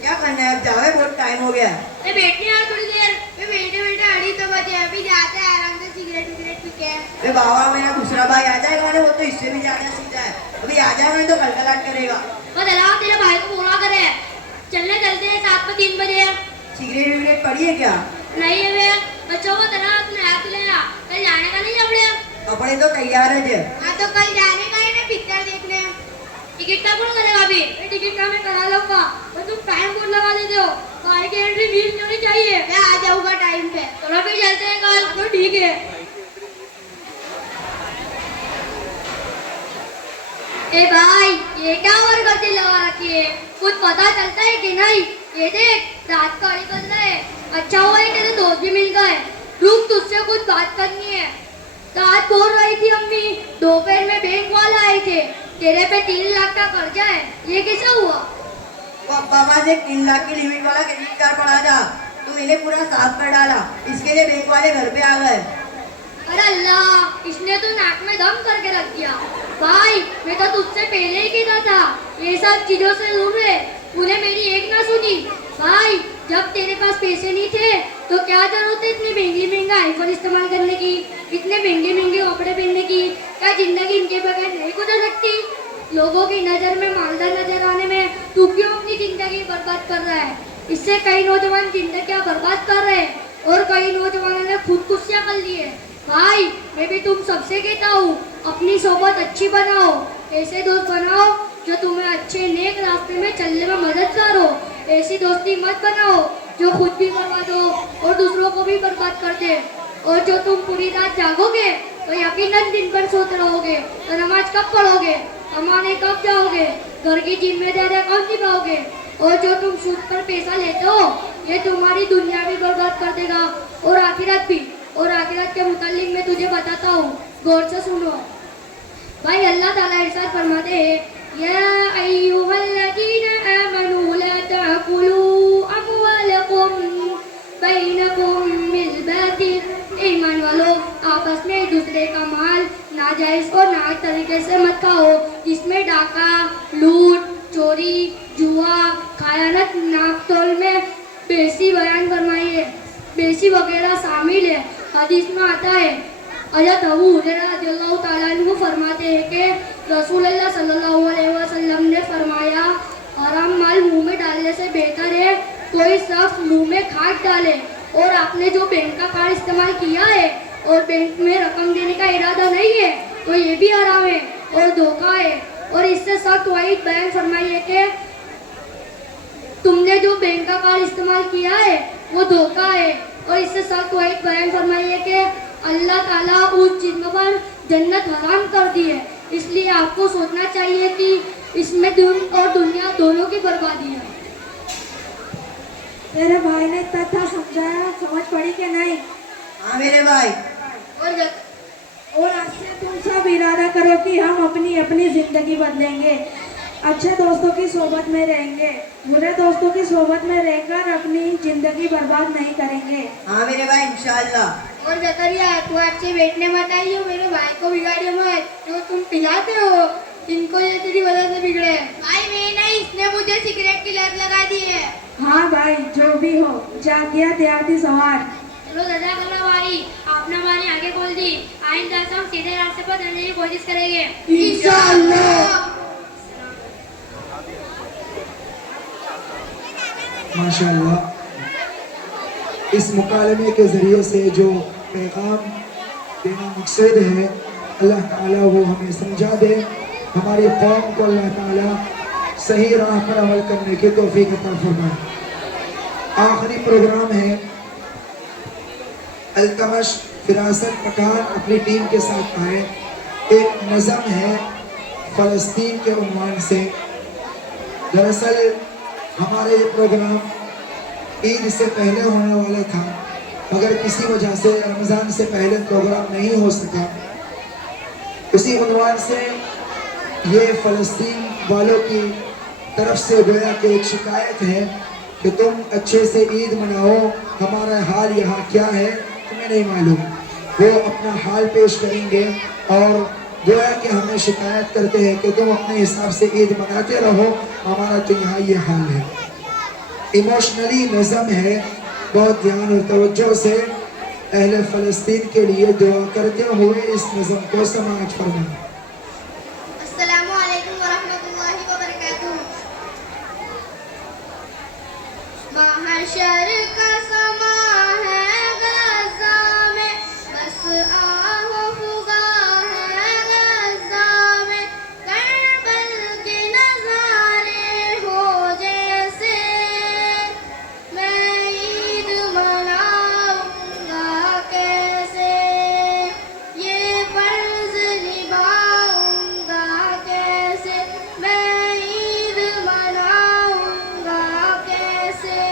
क्या करना है अब? जाओ, बहुत टाइम हो गया है। मैं बैठने यार थोड़ी देर। मैं बैठे बैठे अड़ी तो बजे, अभी जाते हैं आराम से सिगरेट विगरेट पी के। अरे बाबा मेरा दूसरा भाई आ जाएगा ना, वो तो इससे भी ज्यादा सीधा है। अभी आ जाएगा नहीं तो कलकलाट करेगा। तो दला तेरे भाई को बोला करे चलने चलते हैं 7 में 3 बजे। सिगरेट विगरेट पड़ी है क्या? नहीं है वे बच्चों को दला तूने हाथ लेना, कल जाने का नहीं अपने। कपड़े तो तैयार है जे। हाँ तो कल जाने का है ना पिक्चर देखने। टिकट का कौन करेगा अभी? मैं टिकट का मैं करा लूंगा और तुम टाइम बोर्ड लगा देते हो। गाड़ी की एंट्री 20 होनी चाहिए। मैं आ जाऊंगा टाइम पे। चलो फिर चलते हैं कल। तो ठीक है। ए भाई ये क्या और गलती लगा रखी है? कुछ पता चलता है कि नहीं? ये देख रात का 8 बज रहा है। अच्छा हुआ है तेरे दोस्त भी मिल गए। रुक तुझसे कुछ बात करनी है। तो आज बोल रही थी अम्मी दोपहर में बैंक वाले आए थे, तेरे पे 3 लाख का कर्जा है, ये कैसे हुआ? वो बाबा से 3 लाख की लिमिट वाला क्रेडिट कार्ड पड़ा था, तो मैंने पूरा साफ कर डाला। इसके लिए बैंक वाले घर पे आ गए। अरे अल्लाह, इसने तो नाक में दम करके रख दिया। भाई मैं तो तुझसे पहले ही कहता था ये सब चीजों से दूर रहे, तूने मेरी एक ना सुनी। भाई जब तेरे पास पैसे नहीं थे तो क्या जरूरत है इतने महंगा आईफोन इस्तेमाल करने की, इतने महंगे कपड़े पहनने की? क्या जिंदगी इनके बगैर नहीं गुजर सकती? लोगों की नजर में मालदार नजर आने में तू क्यों अपनी जिंदगी बर्बाद कर रहा है? इससे कई नौजवान जिंदगियां बर्बाद कर रहे हैं और कई नौजवानों ने खुदकुशियां कर ली है। भाई मैं भी तुम सबसे कहता हूँ अपनी सोबत अच्छी बनाओ, ऐसे दोस्त बनाओ जो तुम्हें अच्छे नेक रास्ते में चलने में मददगार हो। ऐसी दोस्ती मत बनाओ जो खुद भी बर्बाद हो और दूसरों को भी बर्बाद कर दे। और जो तुम पूरी रात जागोगे तो यकीनन दिन भर सोते रहोगे, तो नमाज कब पढ़ोगे, कमाने कब जाओगे, घर की जिम्मेदारियां कब निभाओगे। और जो तुम सूद पर पैसा लेते हो ये तुम्हारी दुनिया भी बर्बाद कर देगा और आखिरत भी। और आखिरत के मुतालिक मैं तुझे बताता हूँ, गौर से सुनो भाई। अल्लाह ताला इरशाद फरमाते हैं, या अय्युहल्लज़ीना आमनू ला ताकुलू अमवालकुम बैनकुम बिल बातिल। ईमान वालों, आपस में एक दूसरे का माल नाजायज और नाहक तरीके से मत खाओ, जिसमें डाका, लूट, चोरी, जुआ, खयानत, नापतोल में बेसी बयान फरमाई है, बेसी वगैरह शामिल है। हदीस में आता है, हज़रत अबू हुरैरा रज़ियल्लाहु ताला अन्हु फरमाते हैं कि रसूलुल्लाह सल्लल्लाहु अलैहि वसल्लम ने फरमाया, हराम माल मुंह में डालने से बेहतर है कोई शख्स मुंह में खाद डाले। और आपने जो बैंक का कार्ड इस्तेमाल किया है और बैंक में रकम देने का इरादा नहीं है तो ये भी हराम है और धोखा है। और इससे सख्त वाइद बयान फरमाई है कि तुमने जो बैंक का कार्ड इस्तेमाल किया है वो धोखा है। और इससे सख्त वाइद बयान फरमाई है कि अल्लाह ताला उस जिस्म पर जन्नत हराम कर दी है। इसलिए आपको सोचना चाहिए कि इसमें दिन और दुनिया दोनों की बर्बादी है। मेरे भाई ने इतना था समझाया, समझ पड़ी कि नहीं? हाँ मेरे भाई। और आज से तुम सब इरादा करो कि हम अपनी अपनी जिंदगी बदलेंगे, अच्छे दोस्तों की सोबत में रहेंगे, बुरे दोस्तों की सोबत में रहकर अपनी जिंदगी बर्बाद नहीं करेंगे। हाँ मेरे भाई इंशाअल्लाह। और जकरिया, तू अच्छे बैठने मत आइयो, मेरे भाई को बिगाड़ियो मत। जो तुम पिलाते हो इनको ये तेरी वजह से बिगड़े। भाई मैं नहीं, इसने मुझे सिगरेट की लत लगा दी है। हाँ भाई, जो भी हो, जागिया त्यागी सवार। चलो दादा करो भाई, आपने हमारी आगे खोल दी। आइंदा से हम सीधे रास्ते पर चलने की कोशिश करेंगे इंशाअल्लाह। माशाअल्लाह, इस मुकालमे के ज़रिए से जो पैगाम देना मकसद है, अल्लाह ताला वो हमें समझा दे, हमारी कौम को अल्लाह ताला सही राह पर अमल करने की तौफीक अता फरमाए। आखिरी प्रोग्राम है, अल्तमश फिरासत पठान अपनी टीम के साथ आए। एक नज़म है फ़लस्तीन के उन्वान से। दरअसल हमारे ये प्रोग्राम ईद से पहले होने वाला था, मगर किसी वजह से रमज़ान से पहले प्रोग्राम नहीं हो सका। उसी उन्वान से ये फ़लस्तीन वालों की तरफ से गोया कि एक शिकायत है कि तुम अच्छे से ईद मनाओ, हमारा हाल यहाँ क्या है तुम्हें नहीं मालूम। वो अपना हाल पेश करेंगे और गोया कि हमें शिकायत करते हैं कि तुम अपने हिसाब से ईद मनाते रहो, हमारा तो यहाँ ये हाल है। इमोशनली नज़म है, बहुत ध्यान और तवज्जो से अहले फ़लस्तीन के लिए दुआ करते हुए इस नज़म को समाअत फरमाएं। अस्सलामु अलैकुम वरहमतुल्लाहि वबरकातुहू। महशर का समा है गज़ा में, बस आहो फुगा है गज़ा में, करबल के नज़ारे हो जैसे, मैं ईद मनाऊंगा कैसे, ये फर्ज निभाऊंगा कैसे, मैं ईद मनाऊंगा कैसे।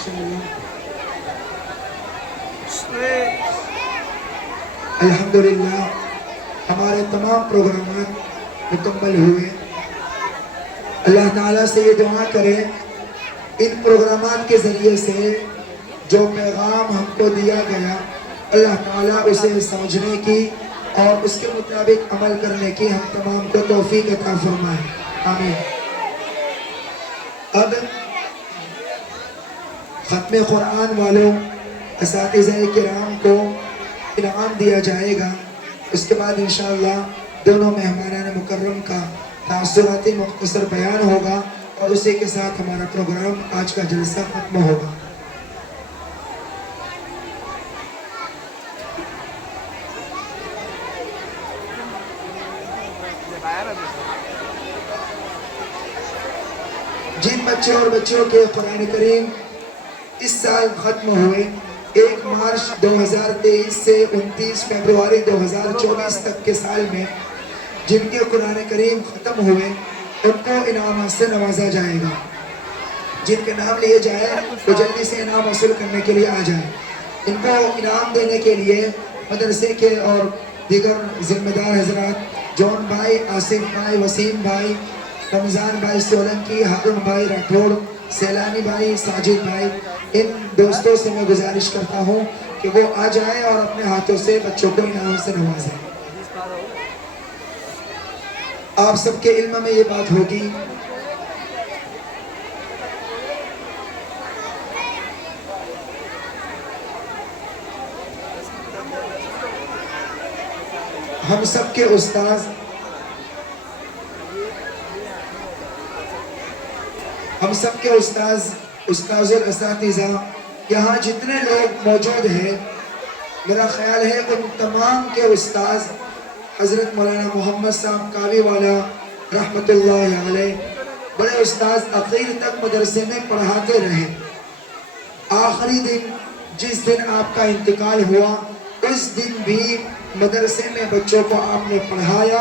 माशाअल्लाह। अल्हम्दुलिल्लाह हमारे तमाम प्रोग्राम मुकम्मल हुए। अल्लाह ताला से ये दुआ करें इन प्रोग्राम के ज़रिए से जो पैगाम हमको दिया गया अल्लाह ताला उसे समझने की और उसके मुताबिक अमल करने की हम तमाम को तौफीक अता फरमाए, आमीन। अब ख़त्म कुरान वालों असातिज़ा किराम को इनाम दिया जाएगा। उसके बाद इंशाअल्लाह दोनों मेहमानान मुकर्रम का तासुराती मुख्तसर बयान होगा और उसी के साथ हमारा प्रोग्राम आज का जलसा खत्म होगा। जिन बच्चे और बच्चों के कुरान करीम इस साल खत्म हुए 1 मार्च 2023 से 29 फरवरी 2024 तक के साल में जिनके कुरान करीम ख़त्म हुए उनको इनाम से नवाजा जाएगा। जिनके नाम लिए जाए वो जल्दी से इनाम हासिल करने के लिए आ जाए। इनको इनाम देने के लिए मदरसे के और दीगर जिम्मेदार हजरात जॉन भाई, आसिफ भाई, वसीम भाई, रमज़ान भाई सोलंकी, हारून भाई राठौड़, सैलानी भाई, साजिद भाई, इन दोस्तों से मैं गुजारिश करता हूँ कि वो आ जाएं और अपने हाथों से बच्चों को इनाम से नवाजें। आप सबके इल्म में ये बात होगी हम सबके उस्ताज़ुल असातिज़ा यहाँ जितने लोग मौजूद हैं, मेरा ख्याल है उन तमाम के उस्ताज़ हज़रत मौलाना मोहम्मद साहब कावी वाला रहमतुल्लाह अलैह बड़े उस्ताज़ आखिर तक मदरसे में पढ़ाते रहे। आखिरी दिन जिस दिन आपका इंतकाल हुआ उस दिन भी मदरसे में बच्चों को आपने पढ़ाया।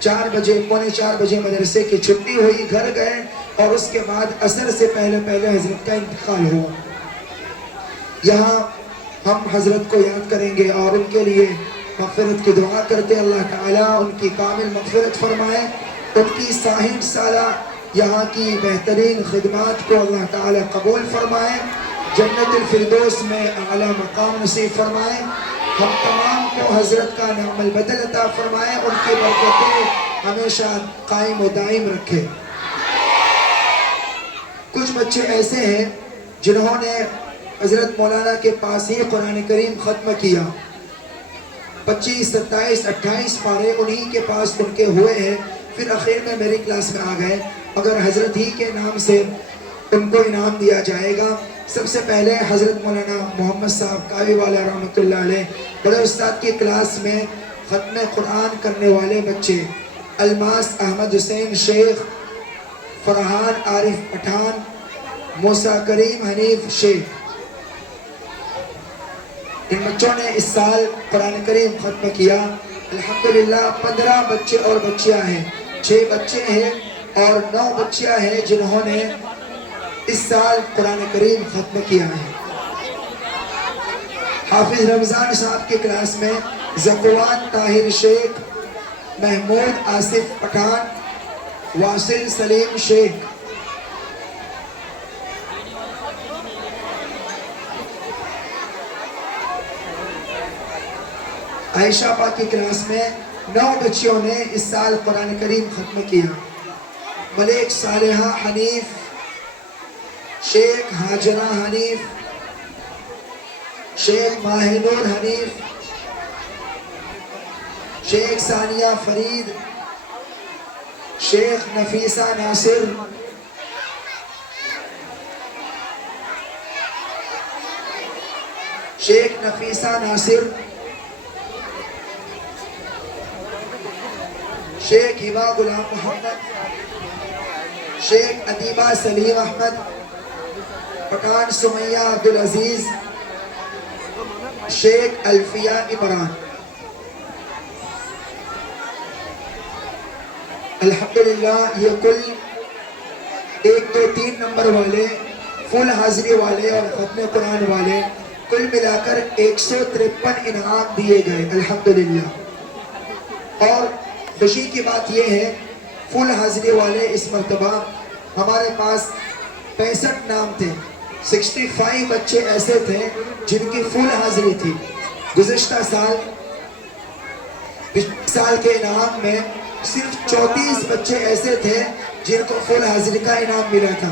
4 बजे, पौने 4 बजे मदरसे की छुट्टी हुई, घर गए और उसके बाद असर से पहले हज़रत का इंतकाल हुआ। यहाँ हम हज़रत को याद करेंगे और उनके लिए मग़फ़िरत की दुआ करते हैं। अल्लाह ताला उनकी कामिल मग़फ़िरत फरमाए, उनकी 60 साला यहाँ की बेहतरीन खिदमात को अल्लाह ताला कबूल फरमाए, जन्नतुल फिरदौस में आला मकाम नसीब फरमाए। हम तमाम को हज़रत का नामल बदल अता फरमाए, उनकी बरकतें हमेशा कायम व दायम रखे। कुछ बच्चे ऐसे हैं जिन्होंने हज़रत मौलाना के पास ही कुरान करीम ख़त्म किया। 25, 27, 28 पारे उन्हीं के पास उनके हुए हैं, फिर आखिर में मेरी क्लास में आ गए। मगर हज़रत ही के नाम से उनको इनाम दिया जाएगा। सबसे पहले हज़रत मौलाना मोहम्मद साहब कावी वाला रहमतुल्लाह अलैह बड़े उस्ताद की क्लास में ख़त्म कुरान करने वाले बच्चे अलमास अहमद हुसैन शेख, फरहान आरिफ पठान, मूसा करीम हनीफ शेख, इन बच्चों ने इस साल कुरान करीम ख़त्म किया। अल्हम्दुलिल्लाह 15 बच्चे और बच्चियां हैं, 6 बच्चे हैं और 9 बच्चियां हैं जिन्होंने इस साल कुरान करीम ख़त्म किया है। हाफिज रमज़ान साहब की क्लास में ज़कवान ताहिर शेख, महमूद आसिफ पठान, वासिल सलीम शेख, आयशा पा की क्लास में 9 बच्चियों ने इस साल कुरान करीम ख़त्म किया। मलिक सालेहा हनीफ शेख, हाजरा हनीफ शेख, माहिनूर हनीफ शेख, सानिया फरीद शेख, नफीसा नासिर शेख, नफीसा नासिर शेख, हिबा गुलाम मोहम्मद शेख, अदीबा सलीम अहमद पठान, सुमैया अब्दुल अजीज शेख, अल्फिया इमरान। अल्हम्दुलिल्लाह ये कुल 1, 2, 3 नंबर वाले फुल हाजिरी वाले और खत्म कुरान वाले कुल मिलाकर 153 इनाम दिए गए अल्हम्दुलिल्लाह। और खुशी की बात यह है फुल हाजिरी वाले इस मरतबा हमारे पास 65 नाम थे। 65 बच्चे ऐसे थे जिनकी फुल हाजिरी थी। गुज़िश्ता साल पिछले साल के इनाम में सिर्फ 34 बच्चे ऐसे थे जिनको फुल हाजिरी का इनाम मिला था,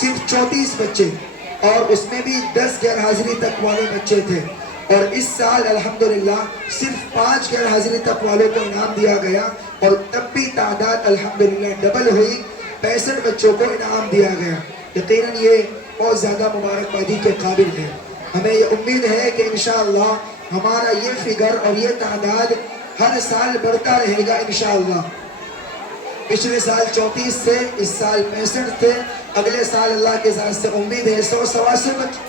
सिर्फ 34 बच्चे, और उसमें भी 10 गैर हाजिरी तक वाले बच्चे थे। और इस साल अल्हम्दुलिल्लाह सिर्फ 5 गैर हाजिरी तक वालों को इनाम दिया गया और तब भी तादाद अल्हम्दुलिल्लाह डबल हुई, 65 बच्चों को इनाम दिया गया। यकीनन ये बहुत ज़्यादा मुबारकबादी के काबिल है। हमें ये उम्मीद है कि इंशाअल्लाह हमारा ये फिगर और ये तादाद हर साल बढ़ता रहेगा इंशाअल्लाह। पिछले साल 34 थे, इस साल 65 थे, अगले साल अल्लाह के साथ से उम्मीद है 100-125 बच्चे।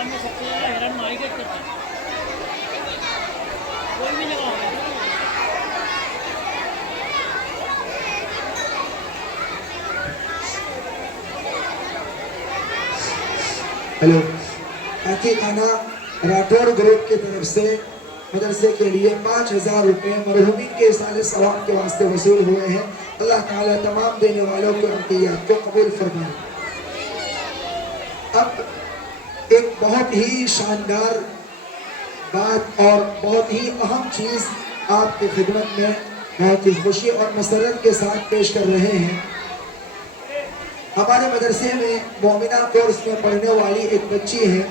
में सबसे ज़्यादा हैरान मार्केट करता है, कोई भी लगा होगा। हेलो, आखिर खाना राठौर ग्रुप की तरफ से मदरसे के लिए 5000 रुपये मरहूमीन के साले सवाब के वास्ते वसूल हुए हैं। अल्लाह ताला तमाम देने वालों के अतियात को कबूल फरमाए। अब एक बहुत ही शानदार बात और बहुत ही अहम चीज़ आपकी खिदमत में बहुत ही खुशी और मसरत के साथ पेश कर रहे हैं। हमारे मदरसे में मोमिना कोर्स में पढ़ने वाली एक बच्ची है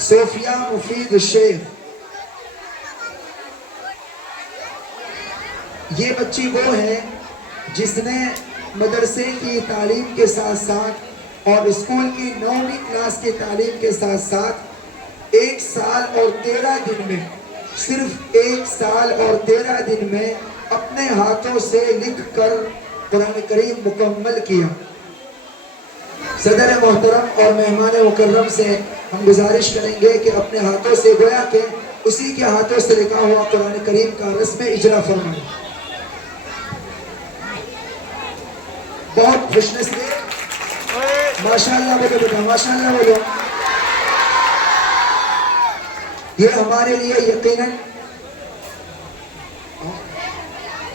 सोफिया मुफीद शेख। ये बच्ची वो है जिसने मदरसे की तालीम के साथ साथ और स्कूल की 9वीं क्लास की तालीम के साथ साथ 1 साल और 13 दिन में, सिर्फ 1 साल और 13 दिन में अपने हाथों से लिख कर कुरान करीम मुकम्मल किया। सदर मोहतरम और मेहमान मुकर्रम से हम गुजारिश करेंगे कि अपने हाथों से गोया के उसी के हाथों से लिखा हुआ कुरान करीम का रस्म इजरा फरमाएं। बहुत खुशनसीब, माशाअल्लाह बोलो बेटा, माशाअल्लाह बोलो। ये हमारे लिए यकीनन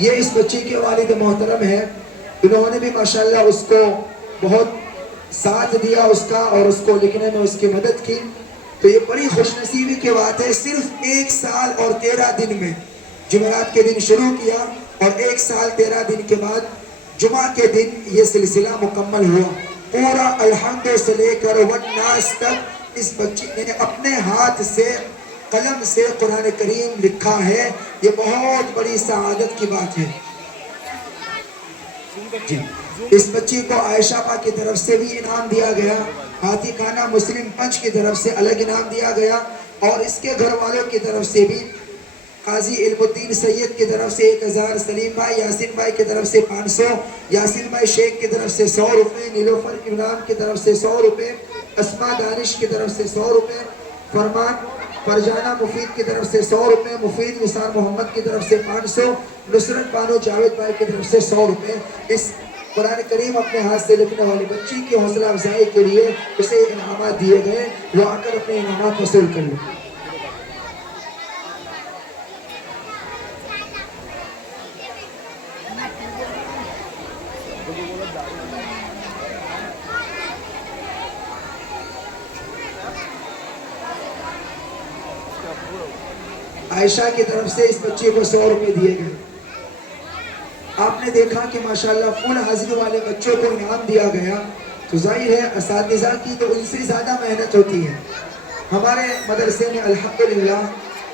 ये इस बच्ची के वालिद मोहतरम है, इन्होंने भी माशाअल्लाह उसको बहुत साथ दिया उसका और उसको लिखने में उसकी मदद की। तो ये बड़ी खुशनसीबी की बात है, सिर्फ 1 साल और 13 दिन में जुमेरात के दिन शुरू किया और 1 साल 13 दिन के बाद जुमा के दिन ये सिलसिला मुकम्मल हुआ। पूरा अलहम्द से लेकर वन्नास तक इस बच्ची ने अपने हाथ से कलम से कुरान करीम लिखा है। ये बहुत बड़ी सआदत की बात है जी। इस बच्ची को आयशा पा की तरफ से भी इनाम दिया गया, हाथी खाना मुस्लिम पंच की तरफ से अलग इनाम दिया गया और इसके घर वालों की तरफ से भी काजी इल्मुद्दीन सैयद की तरफ से 1000, सलीम भाई यासिन भाई की तरफ से 500, यासिन भाई शेख की तरफ से 100 रुपये, नीलोफर इमरान की तरफ से 100 रुपये, अस्मा दानिश की तरफ से 100 रुपये, फरमान फरजाना मुफीद की तरफ से 100 रुपये, मुफीद निसार मोहम्मद की तरफ से 500, नुसरत बानो जावेद भाई की तरफ से 100 रुपये। इस कुरान करीम अपने हाथ से लिखने वाली बच्ची की हौसला अफजाई के लिए उसे इनामात दिए गए, वो आकर अपने इनामात वसूल कर ले। आयशा की तरफ से इस बच्चे को 100 रुपये दिए गए। आपने देखा कि माशाल्लाह फुल हाजिरी वाले बच्चों को इनाम दिया गया, तो जाहिर है असातिज़ा की तो उनसे ज़्यादा मेहनत होती है। हमारे मदरसे में अल्हम्दुलिल्लाह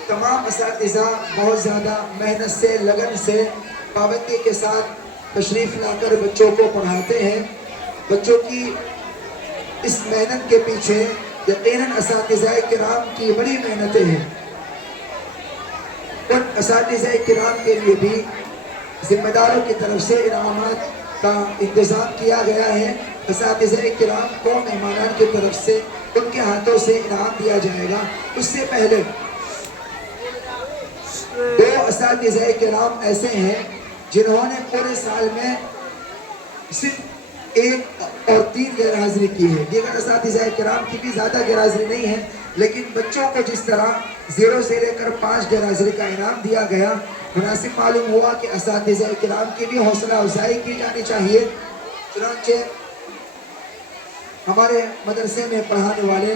तमाम असातिज़ा बहुत ज़्यादा मेहनत से, लगन से, पाबंदी के साथ तशरीफ़ लाकर बच्चों को पढ़ाते हैं। बच्चों की इस मेहनत के पीछे यकीनन असातिज़ा किराम की बड़ी मेहनतें हैं। उन असातिज़ा किराम के लिए भी जिम्मेदारों की तरफ से इनामात का इंतज़ाम किया गया है। असातिज़ा किराम को मेहमानान की तरफ से उनके हाथों से इनाम दिया जाएगा। उससे पहले 2 असातिज़ा किराम ऐसे हैं जिन्होंने पूरे साल में सिर्फ 1 और 3 गैर हाजिरी की है। दीगर असातिज़ा किराम की भी ज़्यादा गैर हाजिरी नहीं है, लेकिन बच्चों को जिस तरह 0 से लेकर 5 गैर हाजिरी का इनाम दिया गया, मुनासिब मालूम हुआ कि असातिज़ा किराम की भी हौसला अफजाई की जानी चाहिए। चुनांचे हमारे मदरसे में पढ़ाने वाले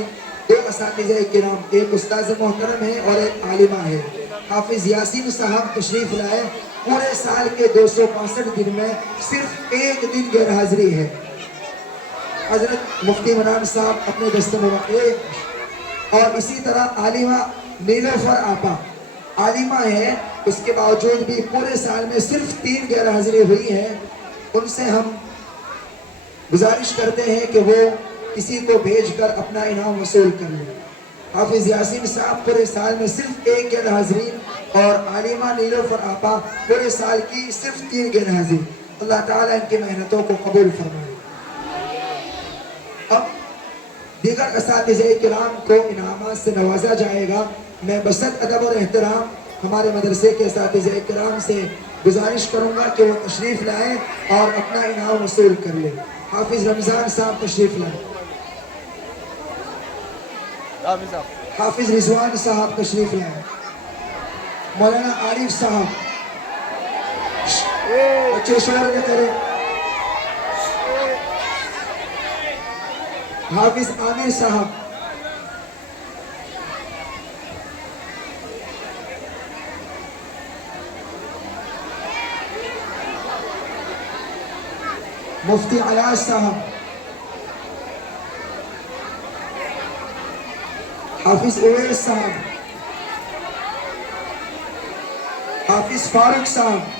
2 असातिज़ा किराम, एक उस्ताद मोहतरम है और एक आलिमा है। हाफिज यासीन साहब तशरीफ लाए। पूरे साल के 265 दिन में सिर्फ 1 दिन गैर हाजिरी है। हजरत मुफ्ती मनान साहब अपने दस्ते में रखे। और इसी तरह आलिमा नीलोफर आपा आलिमा है, उसके बावजूद भी पूरे साल में सिर्फ 3 गैर हाजिरी हुई है। उनसे हम गुजारिश करते हैं कि वो किसी को भेजकर अपना इनाम वसूल कर लें। हाफिज यासीन साहब पूरे साल में सिर्फ 1 गैर हाजिरी और आलिमा नीलोफर आपा पूरे साल की सिर्फ 3 गैर हाजिरी। अल्लाह ताला इनकी मेहनतों को कबूल फरमाए। अब दीगर असातिज़ा किराम को इनामात से नवाजा जाएगा। मैं बसत अदब और एहतराम हमारे मदरसे के असातिज़ा किराम से गुजारिश करूँगा कि वो तशरीफ़ लाएँ और अपना इनाम वसूल कर लें। हाफिज रमज़ान साहब तशरीफ़ लाएँ। हाफिज रिजवान साहब तशरीफ़ लाएँ। मौलाना आरिफ साहब, बच्चे शोर न करें। हाफिज आमिर साहब, मुफ्ती अयाज साहब, हाफिज उवैस साहब, हाफिज फारूक साहब,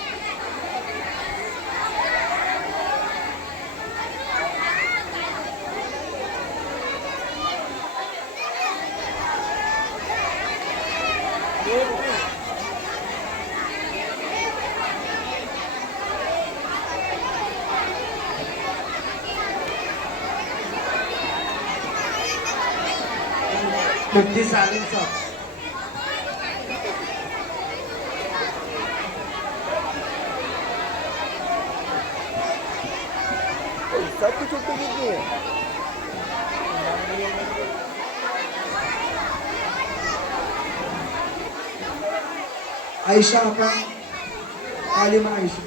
मुफ्ती सालिम साहब, सबकी छुट्टी कितनी है? आयशा अपना आलिमा आयशा,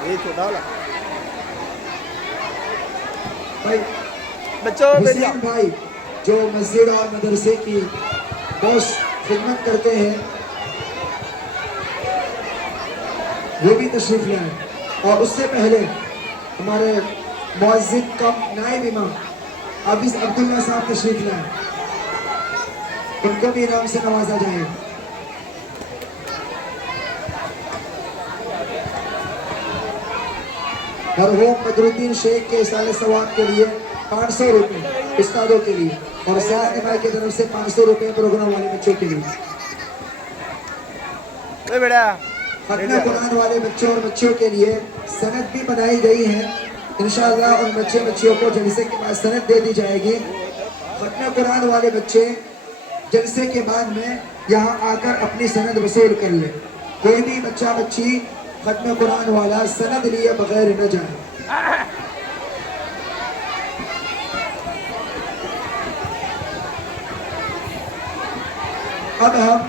ये छोटा वाला भाई बच्चों हुसैन भाई जो मस्जिद और मदरसे की बहुत खिदमत करते हैं, वो भी तशरीफ लाए। और उससे पहले हमारे मुअज्जिन कम नायब इमाम हाफिज अब्दुल्ला साहब तशरीफ लाए, उनको भी इनाम से नवाजा जाएगा। मरहूम बदरुद्दीन शेख के साले सवाब के लिए 500 रुपये उस्तादों के लिए और सैयद भाई की तरफ से 500 रुपये प्रोग्राम वाले बच्चों के लिए। बेटा खत्म कुरान वाले बच्चों और बच्चियों के लिए सनद भी बनाई गई है। इंशाअल्लाह उन बच्चे बच्चियों को जलसे के बाद सनद दे दी जाएगी। खत्म कुरान वाले बच्चे जलसे के बाद में यहाँ आकर अपनी सनद वसूल कर ले। कोई भी बच्चा बच्ची खत्म कुरान वाला सनद लिए बगैर न जाए। अब हम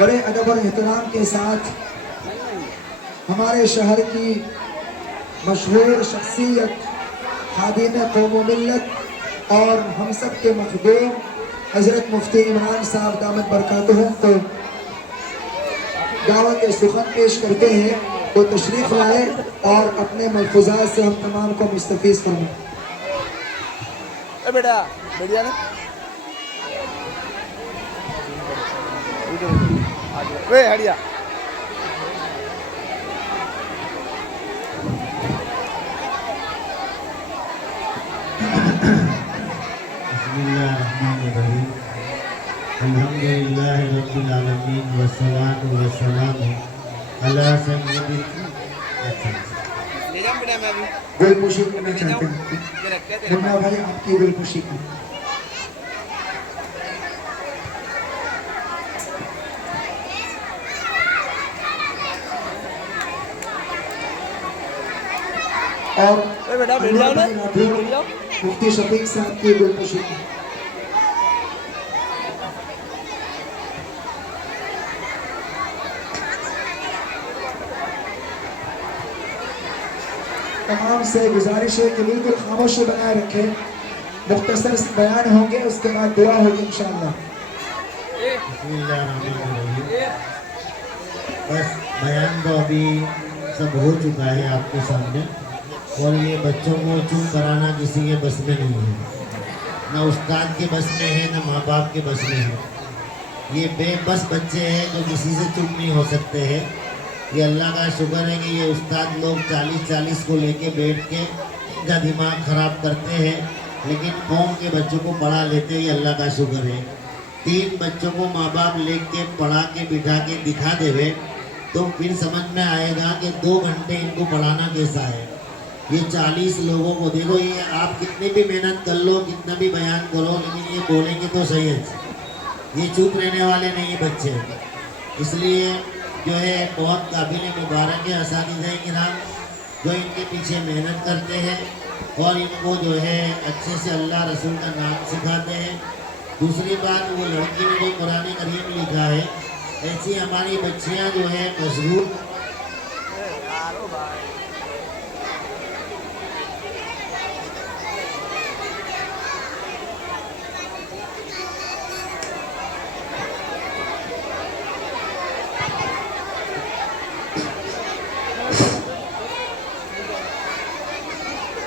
बड़े अदब और एहतराम के साथ हमारे शहर की मशहूर शख्सियत खादिम कौम मिल्लत और हम सब के मखदूम हज़रत मुफ्ती इमरान साहब दामत बरकातुहुम को दावत सुखन पेश करते हैं वो तशरीफ लाए और अपने मलफूजात से हम तमाम को मुस्तफीज फरमाएं। ए बेटा बढ़िया ना वे हड़िया बिस्मिल्लाहिर्रहमानिर्रहीम अल्हम्दुलिल्लाहि रब्बिल आलमीन वस्सलातु वस्सलामु अला सय्यिदिल ले जा बेटा मैं अभी गुलपुशी करना चाहते हैं मुन्ना भाई आपकी गुलपुशी की और ए बेटा बैठ जाओ ना बैठ जाओ मुफ्ती शफीक साहब की गुलपुशी की तमाम से गुजारिश है कि बिल्कुल खामोशी बनाए रखें। मुख्तसर से बयान होंगे उसके बाद दुआ होगी इंशाअल्लाह। बिस्मिल्लाहिर्रहमानिर्रहीम। बस बयान तो अभी सब हो चुका है आपके सामने और ये बच्चों को चुप कराना किसी के बस में नहीं है, न उस्ताद के बस में है न माँ बाप के बस में है। ये बेबस बच्चे हैं जो किसी से चुप नहीं हो सकते हैं। ये अल्लाह का शुक्र है कि ये उस्ताद लोग 40-40 को लेके बैठ के इनका दिमाग ख़राब करते हैं, लेकिन कौम के बच्चों को पढ़ा लेते हैं, ये अल्लाह का शुक्र है। 3 बच्चों को माँ बाप लेके के पढ़ा के बिठा के दिखा देवे तो फिर समझ में आएगा कि 2 घंटे इनको पढ़ाना कैसा है। ये 40 लोगों को देखो, ये आप कितनी भी मेहनत कर लो, कितना भी बयान करो, लेकिन ये बोलेंगे तो सही है, ये चुप रहने वाले नहीं बच्चे। इसलिए जो है बहुत काबिल मुबारक है असातिज़ा किराम जो इनके पीछे मेहनत करते हैं और इनको जो है अच्छे से अल्लाह रसूल का नाम सिखाते हैं। दूसरी बात, वो लड़की ने जो कुरान करीम लिखा है, ऐसी हमारी बच्चियां जो है मजबूत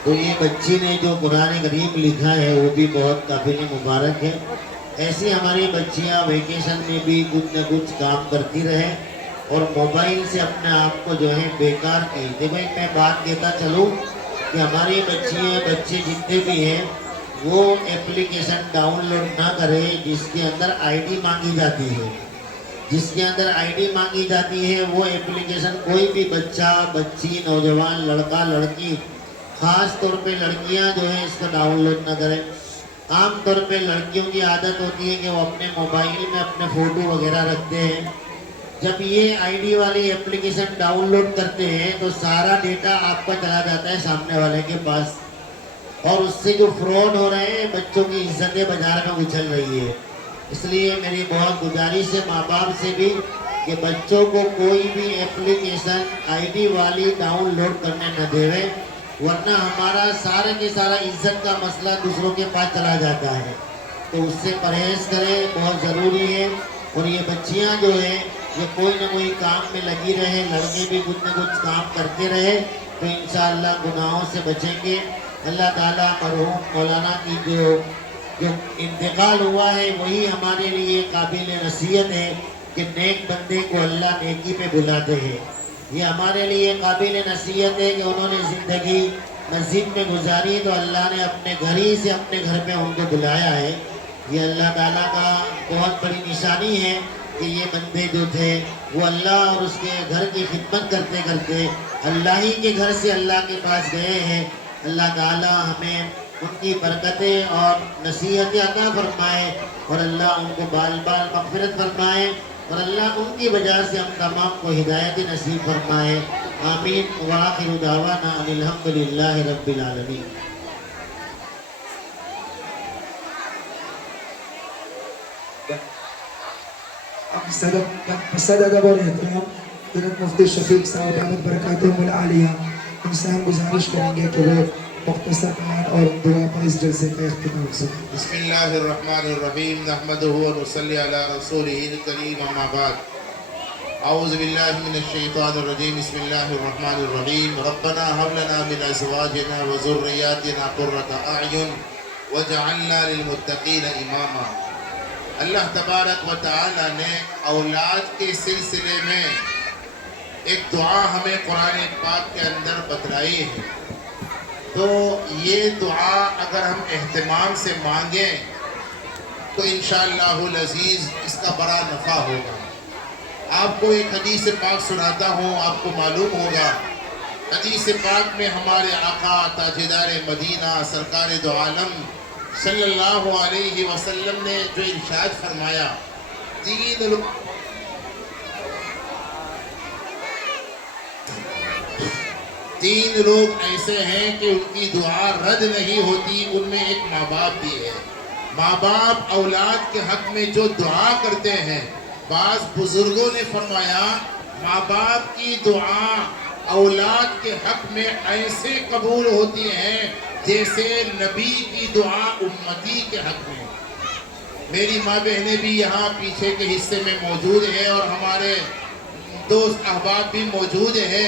तो ये बच्ची ने जो कुरान करीम लिखा है वो भी बहुत काबिल मुबारक है। ऐसी हमारी बच्चियां वेकेशन में भी कुछ न कुछ काम करती रहे और मोबाइल से अपने आप को जो है बेकार की। देखो मैं बात कहता चलूँ कि हमारी बच्चे जितने भी हैं वो एप्लीकेशन डाउनलोड ना करें जिसके अंदर आईडी मांगी जाती है। जिसके अंदर आईडी मांगी जाती है वो एप्लीकेशन कोई भी बच्चा बच्ची नौजवान लड़का लड़की, खास तौर पे लड़कियां जो है इसको डाउनलोड न करें। आम तौर पे लड़कियों की आदत होती है कि वो अपने मोबाइल में अपने फ़ोटो वगैरह रखते हैं। जब ये आईडी वाली एप्लीकेशन डाउनलोड करते हैं तो सारा डेटा आपका चला जाता है सामने वाले के पास और उससे जो फ्रॉड हो रहे हैं, बच्चों की इज्जतें बाजार में उछल रही है। इसलिए मेरी बहुत गुजारिश है माँ बाप से भी कि बच्चों को कोई भी एप्लीकेशन आईडी वाली डाउनलोड करने न देवे, वरना हमारा सारे के सारा इज्जत का मसला दूसरों के पास चला जाता है। तो उससे परहेज़ करें, बहुत ज़रूरी है। और ये बच्चियां जो है ये कोई ना कोई काम में लगी रहे, लड़के भी कुछ न कुछ काम करते रहे तो इंशाअल्लाह गुनाहों से बचेंगे। अल्लाह ताला मरहूम मौलाना की जो इंतकाल हुआ है वही हमारे लिए काबिल नसीहत है कि नेक बंदे को अल्लाह नेकी पे बुलाते हैं। ये हमारे लिए काबिल नसीहत है कि उन्होंने ज़िंदगी मस्जिद में गुजारी तो अल्लाह ने अपने घर ही से अपने घर पे उनको बुलाया है। ये अल्लाह ताला का बहुत बड़ी निशानी है कि ये बंदे जो थे वो अल्लाह और उसके घर की खिदमत करते करते अल्लाह ही के घर से अल्लाह के पास गए हैं। अल्लाह ताला हमें उनकी बरकतें और नसीहतें अता फरमाए और अल्लाह उनको बाल बाल मग़फ़िरत फरमाए और अल्लाह उनकी वजह से हम तमाम को हिदायत नसीब फरमाए। आमीन व आखिरु दावाना अनिल हम्दुलिल्लाहि रब्बिल आलमीन। सदद और एहतराम हज़रत मुफ्ती शफीक साहब दामत बरकातुहुल आलिया, उनसे हम गुजारिश करेंगे कि वो मुख्तसर बयान और दुआ पर इस जलसे का इख्तिताम करें। बिस्मिल्लाहिर्रहमानिर्रहीम नहमदुहु व नुसल्ली अला रसूलिहिल करीम अम्मा बाद। औज़ु बिल्लाहि मिनश शैतानिर रजीम बिस्मिल्लाहिर रहमानिर रहीम रब्बना हब लना मिन अज़वाजिना व ज़ुर्रिय्यातिना क़ुर्रता अ'युन वजअलना लिल मुत्तक़ीन इमामा। अल्लाह तबारक व तआला ने औलाद के सिलसिले में एक दुआ हमें कुरान पाक के अंदर बतलाई है। तो ये दुआ अगर हम एहतिमाम से मांगें तो इंशाअल्लाहुल अज़ीज़ इसका बड़ा नफ़ा होगा। आपको एक हदीस पाक सुनाता हूँ, आपको मालूम होगा हदीस पाक में हमारे आका ताजदार मदीना सरकार दो आलम सल्लल्लाहु अलैहि वसल्लम ने जो इरशाद फरमाया, तीन लोग ऐसे हैं कि उनकी दुआ रद्द नहीं होती, उनमें एक माँ बाप भी है। माँ बाप औलाद के हक में जो दुआ करते हैं, बाज़ बुजुर्गों ने फरमाया माँ बाप की दुआ औलाद के हक में ऐसे कबूल होती है जैसे नबी की दुआ उम्मती के हक में। मेरी माँ बहनें भी यहाँ पीछे के हिस्से में मौजूद है और हमारे दोस्त अहबाब भी मौजूद है।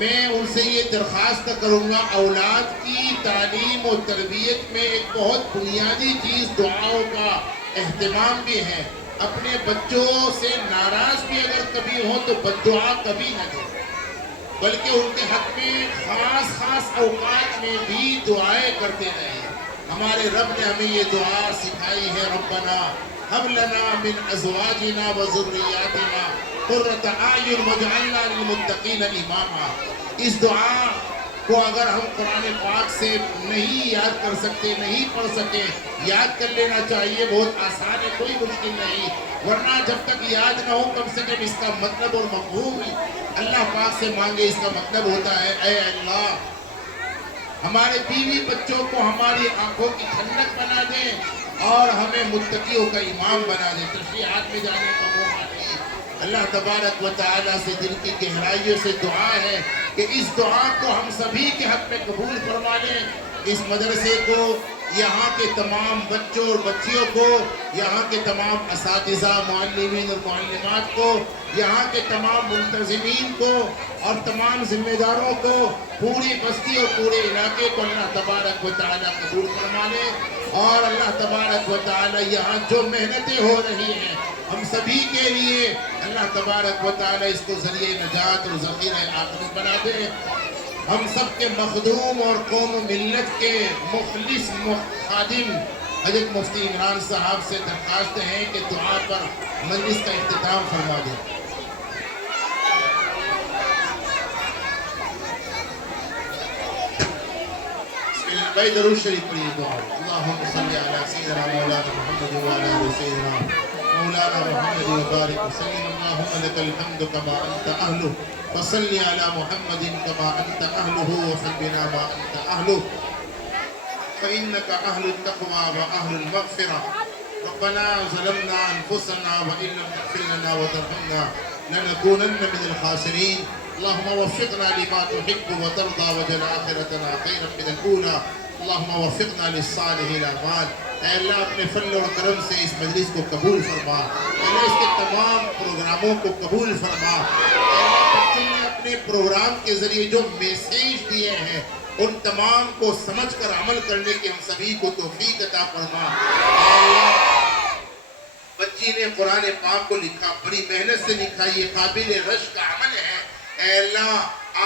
मैं उनसे ये दरख्वास्त करूँगा, औलाद की तालीम और तरबियत में एक बहुत बुनियादी चीज़ दुआओं का अहतमाम भी है। अपने बच्चों से नाराज भी अगर कभी हो तो बद्दुआ कभी न दे, बल्कि उनके हक में खास औकात में भी दुआएं करते रहे। हमारे रब ने हमें ये दुआ सिखाई है, रब्बना हब लना मिन अज़वाजिना व ज़ुर्रिय्यातिना क़ुर्रता अ'युन वजअलना लिल मुत्तक़ीना इमामा। इस दुआ को अगर हम कुरान पाक से नहीं याद कर सकते, नहीं पढ़ सके, याद कर लेना चाहिए। बहुत आसान है, कोई मुश्किल नहीं, वरना जब तक याद ना हो कम से कम इसका मतलब और मफ़हूम अल्लाह पाक से मांगे। इसका मतलब होता है, ऐ अल्लाह हमारे बीवी बच्चों को हमारी आंखों की ठंडक बना दे और हमें मुत्तकियों का इमाम बना दे। तशरीहात में जाने का मौका नहीं। अल्लाह तबारक व तआला से दिल की गहराइयों से दुआ है कि इस दुआ को हम सभी के हक में कबूल फरमा लें। इस मदरसे को, यहाँ के तमाम बच्चों और बच्चियों को, यहाँ के तमाम असातिज़ा, मुअल्लिमीन और मुअल्लिमात को, यहाँ के तमाम मुंतज़िमीन को और तमाम जिम्मेदारों को, पूरी बस्ती और पूरे इलाके को अल्लाह तबारक व तआला कबूल फरमा ले। और अल्लाह तबारक व तआला यहाँ जो मेहनतें हो रही हैं हम सभी के लिए, अल्लाह तबारक व तआला इसको ज़रिए नजात और ज़ख़ीरा आखिरत बना दे। हम सब के मखदूम और कौम मिल्लत के मुखलिस खादिम हज़रत मुफ्ती इमरान साहब से दरख्वास्त है कि दुआ पर मजलिस का इख्तिताम फरमा दें। भाई दरूद शरीफ पढ़िए दुआ। अल्लाहुम्मा सल्ली अला सय्यिदिना मौलाना मुहम्मद व अला आलि सय्यिदिना मौलाना मुहम्मद व बारिक वसल्लिम। अल्लाहुम्मा लकल हम्दु कमा अंत अहलु व सल्ली अला मुहम्मदिन कमा अंत अहलुहु व सल्लिना मा अंत अहलु फ इन्नका अहलुत तक़वा व अहलुल मग़फ़िरा। रब्बना ज़लमना अनफुसना व इन लम तग़फ़िर लना व तरहमना लनकूनन्न मिनल ख़ासिरीन। अल्लाहुम्मा वफ़्फ़िक़ना लिमा तुहिब्बु व तर्ज़ा वजअल आख़िरतना ख़ैरन मिनल ऊला। अल्लाहुम्मा वफ़्फ़िक़ना लिस्सालिहील अमाल। ऐ अल्लाह अपने फज़ल और करम से इस मजलिस को कबूल फरमा। अल्लाह इसके तमाम प्रोग्रामों को कबूल फरमा। बच्चों ने अपने प्रोग्राम के ज़रिए जो मैसेज दिए हैं उन तमाम को समझ कर अमल करने की हम सभी को तौफ़ीक़ अता फरमा। बच्ची ने कुरान पाक को लिखा, बड़ी मेहनत से लिखा, ये काबिल रश का अमल है। ऐ अल्लाह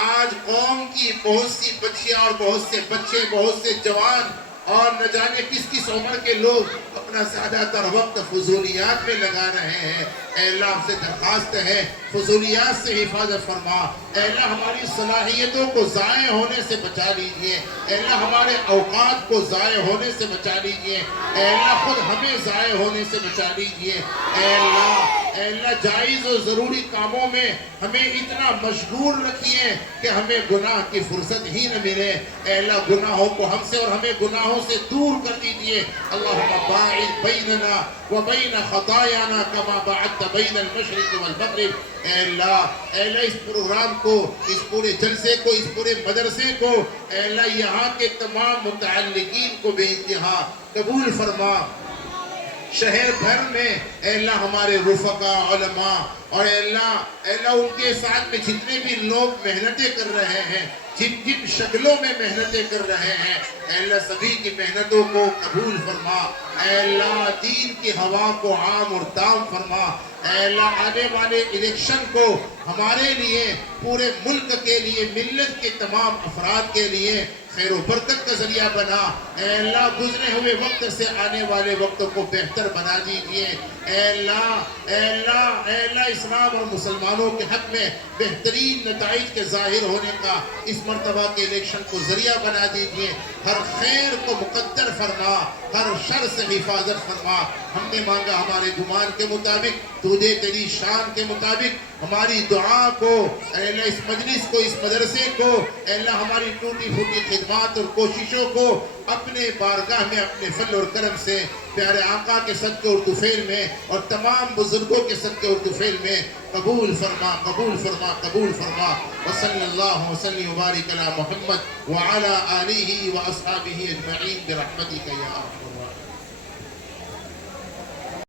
आज कौम की बहुत सी बच्चियां और बहुत से बच्चे, बहुत से जवान और न जाने किस किस उम्र के लोग अपना ज़्यादातर वक्त फजूलियात में लगा रहे हैं। ऐ अल्लाह आपसे दरख्वास्त है फजूलियात से हिफाजत फरमा। ऐ अल्लाह हमारी सलाहियतों को ज़ाय होने से बचा लीजिए। ऐ अल्लाह हमारे औकात को ज़ाय होने से बचा लीजिए। ऐ अल्लाह खुद हमें ज़ाय होने से बचा लीजिए। ऐ अल्लाह जायज़ और ज़रूरी कामों में हमें इतना मशगूल रखिए कि हमें गुनाह की फुर्सत ही न मिले। ऐ अल्लाह गुनाहों को हमसे और हमें गुनाहों से दूर कर दीजिए। अल्लाहुम्मा बाइद बैनना व बैन खतायाना कमा बअदत बैन अल-मशरिक़ वल मग़रिब। ऐ अल्लाह इस प्रोग्राम को, इस पूरे जलसे को, इस पूरे मदरसे को, ऐ अल्लाह यहाँ के तमाम मुतअल्लिक़ीन को बेइंतहा कबूल फरमा। शहर भर में अल्लाह हमारे रुफका उलमा और अल्लाह उनके साथ में जितने भी लोग मेहनतें कर रहे हैं, जिन जिन शक्लों में मेहनतें कर रहे हैं, अल्लाह सभी की मेहनतों को कबूल फरमा। अल्लाह दीन की हवा को आम और ताम फरमा। अल्लाह आने वाले इलेक्शन को हमारे लिए, पूरे मुल्क के लिए, मिल्लत के तमाम अफराद के लिए खैर बरकत का जरिया बना। अल्लाह गुजरे हुए वक्त से आने वाले वक्तों को बेहतर बना दीजिए। अल्लाह इस्लाम और मुसलमानों के हक में बेहतरीन नताइज के जाहिर होने का इस मरतबा के इलेक्शन को जरिया बना दीजिए। हर खैर को मुकद्दर फरमा, हर शर से हिफाजत फरमा। हमने मांगा हमारे गुमान के मुताबिक, तू दे तेरी शान के मुताबिक। हमारी दुआ को अल्लाह, इस मजलिस को, इस मदरसे को अल्लाह, हमारी टूटी फूटी खिदमात और कोशिशों को अपने बारगाह में अपने फल और करम से प्यारे आका के सदके और तुफेल में और तमाम बुजुर्गों के सदके और तुफेल में कबूल फरमा, कबूल फरमा, कबूल फरमा। वसल्लल्लाहु वसल्लम व बारिक अला मुहम्मद व अला आलिहि व अस्हाबिहि अजमईन बिरहमतिका या अरहम।